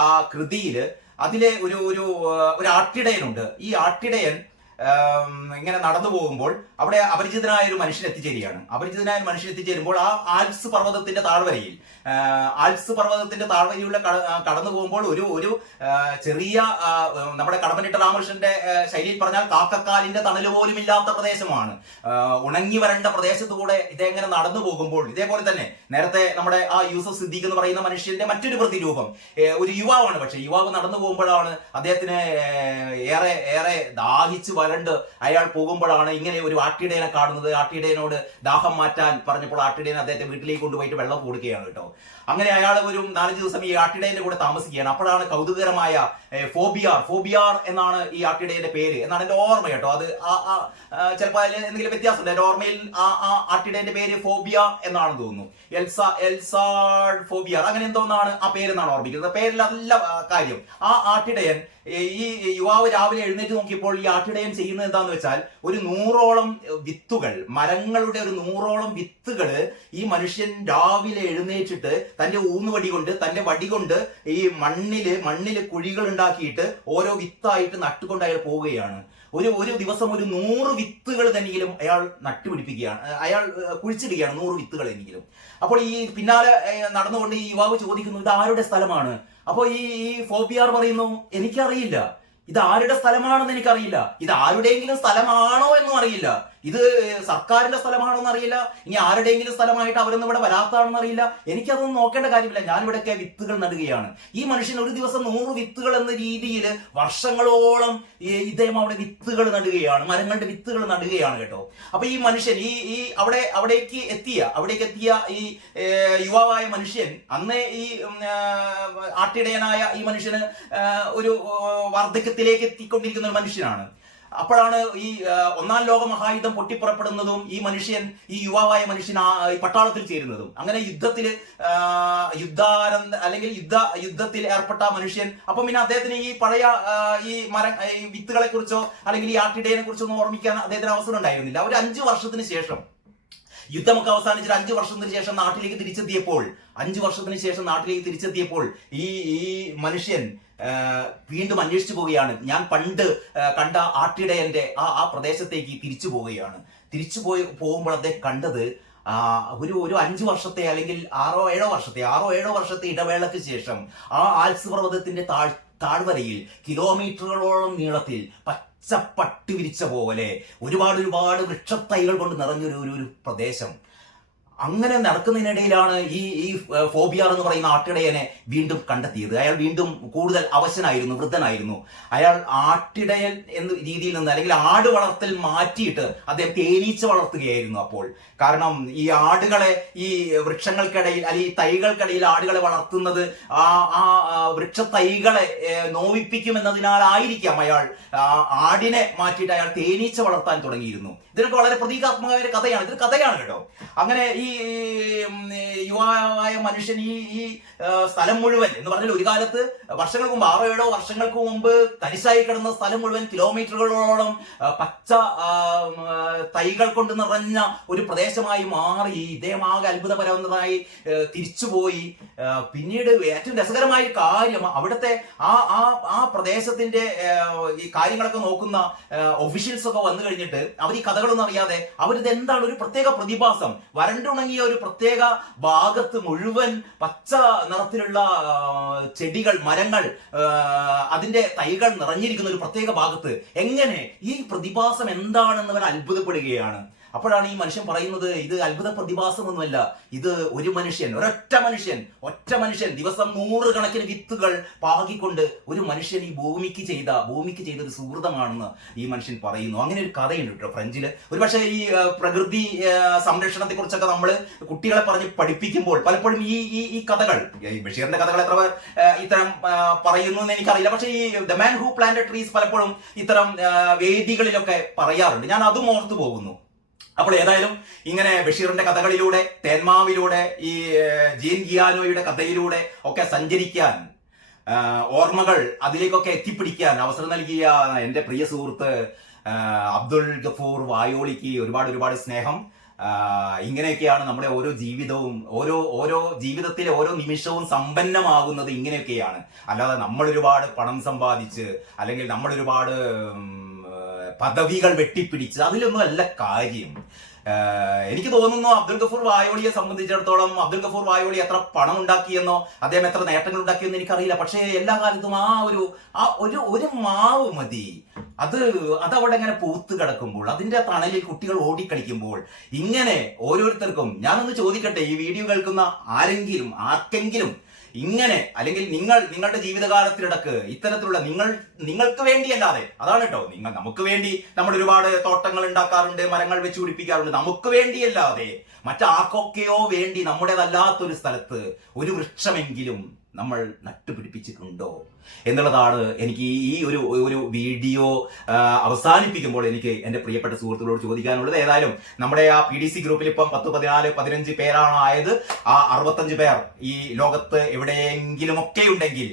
ആ കൃതിയില് അതിലെ ഒരു ആട്ടിടയനുണ്ട്. ഈ ആട്ടിടയൻ ഇങ്ങനെ നടന്നു പോകുമ്പോൾ അവിടെ അപരിചിതനായ ഒരു മനുഷ്യൻ എത്തിച്ചേരുമ്പോൾ ആ ആൽപ്സ് പർവ്വതത്തിന്റെ താഴ്വരയിലൂടെ കടന്നു പോകുമ്പോൾ ഒരു ചെറിയ നമ്മുടെ കടമ്പനിട്ട രാമകൃഷ്ണന്റെ ശൈലിയിൽ പറഞ്ഞാൽ കാക്കക്കാലിന്റെ തണല് പോലും ഇല്ലാത്ത പ്രദേശമാണ്. ഉണങ്ങി വരേണ്ട പ്രദേശത്തുകൂടെ ഇതെങ്ങനെ നടന്നു പോകുമ്പോൾ ഇതേപോലെ തന്നെ നേരത്തെ നമ്മുടെ ആ യൂസഫ് സിദ്ദീഖ് എന്ന് പറയുന്ന മനുഷ്യന്റെ മറ്റൊരു പ്രതിരൂപം ഒരു യുവാവാണ്. പക്ഷെ യുവാവ് നടന്നു പോകുമ്പോഴാണ് അദ്ദേഹത്തിന് ഏറെ ദാഹിച്ച് വരണ്ട് അയാൾ പോകുമ്പോഴാണ് ഇങ്ങനെ ഒരു ആട്ടിടയനെ കാണുന്നത്. ആട്ടിടയനോട് ദാഹം മാറ്റാൻ പറഞ്ഞപ്പോൾ ആട്ടിടയൻ അദ്ദേഹത്തെ വീട്ടിലേക്ക് കൊണ്ടുപോയിട്ട് വെള്ളം കൊടുക്കുകയാണ് കേട്ടോ. അങ്ങനെ അയാൾ ഒരു 4 ദിവസം ഈ ആട്ടിടയന്റെ കൂടെ താമസിക്കുകയാണ്. അപ്പോഴാണ് കൗതുകകരമായ ഫോബിയാർ എന്നാണ് ഈ ആട്ടിടയന്റെ പേര് എന്നാണ് എന്റെ ഓർമ്മ കേട്ടോ. അത് ചിലപ്പോൾ അതിൽ എന്തെങ്കിലും വ്യത്യാസമുണ്ട്. എന്റെ ഓർമ്മയിൽ ആ ആട്ടിടയന്റെ പേര് ഫോബിയ എന്നാണെന്ന് തോന്നുന്നു. എൽസാഡ് ഫോബിയാർ അങ്ങനെ എന്തോന്നാണ് ആ പേരെന്നാണ് ഓർമ്മിക്കുന്നത്. പേരിലല്ല കാര്യം. ആ ആട്ടിടയൻ ഈ യുവാവ് രാവിലെ എഴുന്നേറ്റ് നോക്കിയപ്പോൾ ഈ ആട്ടിടയൻ ചെയ്യുന്നത് എന്താന്ന് വെച്ചാൽ ഒരു 100ഓളം വിത്തുകൾ, മരങ്ങളുടെ ഒരു 100ഓളം വിത്തുകൾ ഈ മനുഷ്യൻ രാവിലെ എഴുന്നേറ്റിട്ട് തന്റെ ഊന്നുവടി കൊണ്ട് തന്റെ വടി കൊണ്ട് ഈ മണ്ണില് കുഴികൾ ഉണ്ടാക്കിയിട്ട് ഓരോ വിത്തായിട്ട് നട്ടുകൊണ്ട് അയാൾ പോവുകയാണ്. ഒരു ദിവസം ഒരു 100 വിത്തുകൾ തന്നെങ്കിലും അയാൾ നട്ടുപിടിപ്പിക്കുകയാണ്, അയാൾ കുഴിച്ചിടുകയാണ് 100 വിത്തുകൾ എങ്കിലും. അപ്പോൾ ഈ പിന്നാലെ നടന്നുകൊണ്ട് ഈ യുവാവ് ചോദിക്കുന്നു ഇത് ആരുടെ സ്ഥലമാണ്? അപ്പോൾ ഈ ഫോബിയാർ പറയുന്നു എനിക്കറിയില്ല, ഇത് ആരുടെ സ്ഥലമാണെന്ന് എനിക്കറിയില്ല, ഇത് ആരുടെയെങ്കിലും സ്ഥലമാണോ എന്നും അറിയില്ല, ഇത് സർക്കാരിന്റെ സ്ഥലമാണോ എന്നറിയില്ല, ഇനി ആരുടെയെങ്കിലും സ്ഥലമായിട്ട് അവരൊന്നും ഇവിടെ വരാത്താണെന്ന് അറിയില്ല, എനിക്കതൊന്നും നോക്കേണ്ട കാര്യമില്ല, ഞാൻ ഇവിടെയൊക്കെ വിത്തുകൾ നടുകയാണ്. ഈ മനുഷ്യൻ ഒരു ദിവസം 100 വിത്തുകൾ എന്ന രീതിയിൽ വർഷങ്ങളോളം ഇദ്ദേഹം അവിടെ വിത്തുകൾ നടുകയാണ്, മരങ്ങളുടെ വിത്തുകൾ നടുകയാണ് കേട്ടോ. അപ്പൊ ഈ മനുഷ്യൻ ഈ അവിടേക്ക് എത്തിയ ഈ യുവാവായ മനുഷ്യൻ അന്ന് ഈ ആട്ടിടയനായ ഈ മനുഷ്യന് ഒരു വാർദ്ധക്യത്തിലേക്ക് എത്തിക്കൊണ്ടിരിക്കുന്ന ഒരു മനുഷ്യനാണ്. അപ്പോഴാണ് ഈ 1ാം ലോക മഹായുദ്ധം പൊട്ടിപ്പുറപ്പെടുന്നതും ഈ യുവാവായ മനുഷ്യൻ പട്ടാളത്തിൽ ചേരുന്നതും. അങ്ങനെ യുദ്ധത്തിൽ ഏർപ്പെട്ട മനുഷ്യൻ അപ്പം പിന്നെ അദ്ദേഹത്തിന് ഈ പഴയ ഈ വിത്തുകളെ കുറിച്ചോ അല്ലെങ്കിൽ ഈ ആട്ടിടയനെ കുറിച്ചോ ഒന്നും ഓർമ്മിക്കാൻ അദ്ദേഹത്തിന് അവസരം ഉണ്ടായിരുന്നില്ല. ഒരു 5 വർഷത്തിന് ശേഷം യുദ്ധമൊക്കെ അവസാനിച്ചിട്ട് 5 വർഷത്തിന് ശേഷം നാട്ടിലേക്ക് തിരിച്ചെത്തിയപ്പോൾ ഈ മനുഷ്യൻ വീണ്ടും അന്വേഷിച്ചു പോവുകയാണ്. ഞാൻ പണ്ട് കണ്ട ആട്ടിടയന്റെ ആ പ്രദേശത്തേക്ക് തിരിച്ചു പോകുമ്പോൾ അദ്ദേഹം കണ്ടത് ഒരു 5 വർഷത്തെ അല്ലെങ്കിൽ 6-7 വർഷത്തെ ഇടവേളയ്ക്ക് ശേഷം ആ ആൽപ്സ് പർവ്വതത്തിന്റെ താഴ്വരയിൽ കിലോമീറ്ററുകളോളം നീളത്തിൽ പച്ചപ്പട്ട് വിരിച്ച പോലെ ഒരുപാട് വൃക്ഷത്തൈകൾ കൊണ്ട് നിറഞ്ഞൊരു പ്രദേശം. അങ്ങനെ നടക്കുന്നതിനിടയിലാണ് ഈ ഫോബിയാർ എന്ന് പറയുന്ന ആട്ടിടയനെ വീണ്ടും കണ്ടെത്തിയത്. അയാൾ വീണ്ടും കൂടുതൽ അവശനായിരുന്നു, വൃദ്ധനായിരുന്നു. അയാൾ ആട്ടിടയൻ എന്ന രീതിയിൽ നിന്ന് അല്ലെങ്കിൽ ആട് വളർത്തൽ മാറ്റിയിട്ട് അദ്ദേഹം തേനീച്ച വളർത്തുകയായിരുന്നു. അപ്പോൾ കാരണം ഈ ആടുകളെ ഈ വൃക്ഷങ്ങൾക്കിടയിൽ അല്ലെങ്കിൽ ഈ തൈകൾക്കിടയിൽ ആടുകളെ വളർത്തുന്നത് ആ വൃക്ഷ തൈകളെ നോവിപ്പിക്കുമെന്നതിനാലായിരിക്കാം അയാൾ ആടിനെ മാറ്റിയിട്ട് അയാൾ തേനീച്ച വളർത്താൻ തുടങ്ങിയിരുന്നു. ഇതിനൊക്കെ വളരെ പ്രതീകാത്മകമായ ഒരു കഥയാണ്. ഇതൊരു കഥയാണ് കേട്ടോ. അങ്ങനെ ഈ യുവാവായ മനുഷ്യൻ ഈ സ്ഥലം മുഴുവൻ എന്ന് പറഞ്ഞാൽ ഒരു കാലത്ത് വർഷങ്ങൾക്ക് മുമ്പ് 6-7 വർഷങ്ങൾക്ക് മുമ്പ് തരിശായി കിടന്ന സ്ഥലം മുഴുവൻ കിലോമീറ്ററുകളോളം പച്ച തൈകൾ കൊണ്ട് നിറഞ്ഞ ഒരു പ്രദേശമായി മാറി. ഇദ്ദേഹം ആകെ അത്ഭുതപരമായി തിരിച്ചുപോയി. പിന്നീട് ഏറ്റവും രസകരമായ കാര്യം അവിടുത്തെ ആ പ്രദേശത്തിന്റെ ഈ കാര്യങ്ങളൊക്കെ നോക്കുന്ന ഒഫീഷ്യൽസ് ഒക്കെ വന്നു കഴിഞ്ഞിട്ട് അവർ ഈ കഥകളൊന്നും അറിയാതെ അവരിത് എന്താണ് ഒരു പ്രത്യേക പ്രതിഭാസം, വരണ്ടുണങ്ങിയ ഒരു പ്രത്യേക ഭാഗത്ത് മുഴുവൻ പച്ച നിറത്തിലുള്ള ചെടികൾ, മരങ്ങൾ, അതിന്റെ തൈകൾ നിറഞ്ഞിരിക്കുന്ന ഒരു പ്രത്യേക ഭാഗത്ത് എങ്ങനെ ഈ പ്രതിഭാസം എന്താണെന്ന് അവർ അത്ഭുതപ്പെടുകയാണ്. അപ്പോഴാണ് ഈ മനുഷ്യൻ പറയുന്നത് ഇത് അത്ഭുത പ്രതിഭാസമൊന്നുമല്ല, ഇത് ഒറ്റ മനുഷ്യൻ ദിവസം 100 കണക്കിന് വിത്തുകൾ പാകിക്കൊണ്ട് ഒരു മനുഷ്യൻ ഈ ഭൂമിക്ക് ചെയ്ത ഒരു സുഹൃതമാണെന്ന് ഈ മനുഷ്യൻ പറയുന്നു. അങ്ങനെ ഒരു കഥയുണ്ട് കേട്ടോ ഫ്രഞ്ചില്. ഒരുപക്ഷെ ഈ പ്രകൃതി സംരക്ഷണത്തെ കുറിച്ചൊക്കെ നമ്മൾ കുട്ടികളെ പറഞ്ഞ് പഠിപ്പിക്കുമ്പോൾ പലപ്പോഴും ഈ കഥകൾ, ബഷീറിന്റെ കഥകൾ എത്ര ഇത്തരം പറയുന്നു എന്ന് എനിക്കറിയില്ല. പക്ഷെ ഈ the man who planted trees പലപ്പോഴും ഇത്തരം വേദികളിലൊക്കെ പറയാറുണ്ട്. ഞാൻ അതും ഓർത്തു പോകുന്നു. അപ്പോൾ ഏതായാലും ഇങ്ങനെ ബഷീറിന്റെ കഥകളിലൂടെ, തേന്മാവിലൂടെ, ഈ ജീൻ ഗിയാനോയുടെ കഥയിലൂടെ ഒക്കെ സഞ്ചരിക്കാൻ, ഓർമ്മകൾ അതിലേക്കൊക്കെ എത്തിപ്പിടിക്കാൻ അവസരം നൽകിയ എൻ്റെ പ്രിയ സുഹൃത്ത് അബ്ദുൾ ഗഫൂർ വായോളിക്ക് ഒരുപാട് സ്നേഹം. ഇങ്ങനെയൊക്കെയാണ് നമ്മുടെ ഓരോ ജീവിതവും, ഓരോ ജീവിതത്തിലെ ഓരോ നിമിഷവും സമ്പന്നമാകുന്നത് ഇങ്ങനെയൊക്കെയാണ്. അല്ലാതെ നമ്മൾ ഒരുപാട് പണം സമ്പാദിച്ച് അല്ലെങ്കിൽ നമ്മൾ ഒരുപാട് പദവികൾ വെട്ടിപ്പിടിച്ച് അതിലൊന്നും അല്ല കാര്യം. എനിക്ക് തോന്നുന്നു അബ്ദുൾ ഗഫൂർ വായോളിയെ സംബന്ധിച്ചിടത്തോളം അബ്ദുൾ ഗഫൂർ വായോളി എത്ര പണം ഉണ്ടാക്കിയെന്നോ അദ്ദേഹം എത്ര നേട്ടങ്ങൾ ഉണ്ടാക്കിയെന്നോ എനിക്കറിയില്ല. പക്ഷേ എല്ലാ കാലത്തും ഒരു മാവ് മതി, അതവിടെ ഇങ്ങനെ പൂത്ത് കിടക്കുമ്പോൾ, അതിന്റെ തണലിൽ കുട്ടികൾ ഓടിക്കളിക്കുമ്പോൾ, ഇങ്ങനെ ഓരോരുത്തർക്കും ഞാനൊന്ന് ചോദിക്കട്ടെ, ഈ വീഡിയോ കേൾക്കുന്ന ആർക്കെങ്കിലും ഇങ്ങനെ, അല്ലെങ്കിൽ നിങ്ങളുടെ ജീവിതകാലത്തിനിടക്ക് ഇത്തരത്തിലുള്ള നിങ്ങൾക്ക് വേണ്ടിയല്ലാതെ, അതാണ് കേട്ടോ, നമുക്ക് വേണ്ടി നമ്മൾ ഒരുപാട് തോട്ടങ്ങൾ ഉണ്ടാക്കാറുണ്ട്, മരങ്ങൾ വെച്ച് പിടിപ്പിക്കാറുണ്ട്, നമുക്ക് വേണ്ടിയല്ലാതെ മറ്റാർക്കൊക്കെയോ വേണ്ടി നമ്മുടേതല്ലാത്തൊരു സ്ഥലത്ത് ഒരു വൃക്ഷമെങ്കിലും നമ്മൾ നട്ടുപിടിപ്പിച്ചിട്ടുണ്ടോ എന്നുള്ളതാണ് എനിക്ക് ഈ ഒരു വീഡിയോ അവസാനിപ്പിക്കുമ്പോൾ എനിക്ക് എൻ്റെ പ്രിയപ്പെട്ട സുഹൃത്തുക്കളോട് ചോദിക്കാനുള്ളത്. ഏതായാലും നമ്മുടെ ആ PDC ഗ്രൂപ്പിൽ ഇപ്പം 10, 14, 15 പേരാണ് ആയത്. ആ 65 പേർ ഈ ലോകത്ത് എവിടെയെങ്കിലുമൊക്കെ ഉണ്ടെങ്കിൽ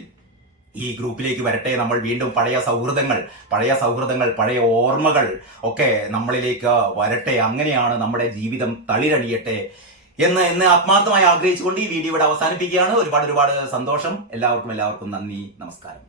ഈ ഗ്രൂപ്പിലേക്ക് വരട്ടെ. നമ്മൾ വീണ്ടും പഴയ സൗഹൃദങ്ങൾ, പഴയ ഓർമ്മകൾ ഒക്കെ നമ്മളിലേക്ക് വരട്ടെ. അങ്ങനെയാണ് നമ്മുടെ ജീവിതം തളിരണിയട്ടെ എന്ന് ആത്മാർത്ഥമായി ആഗ്രഹിച്ചുകൊണ്ട് ഈ വീഡിയോ ഇവിടെ അവസാനിപ്പിക്കുകയാണ്. ഒരുപാട് സന്തോഷം. എല്ലാവർക്കും നന്ദി, നമസ്കാരം.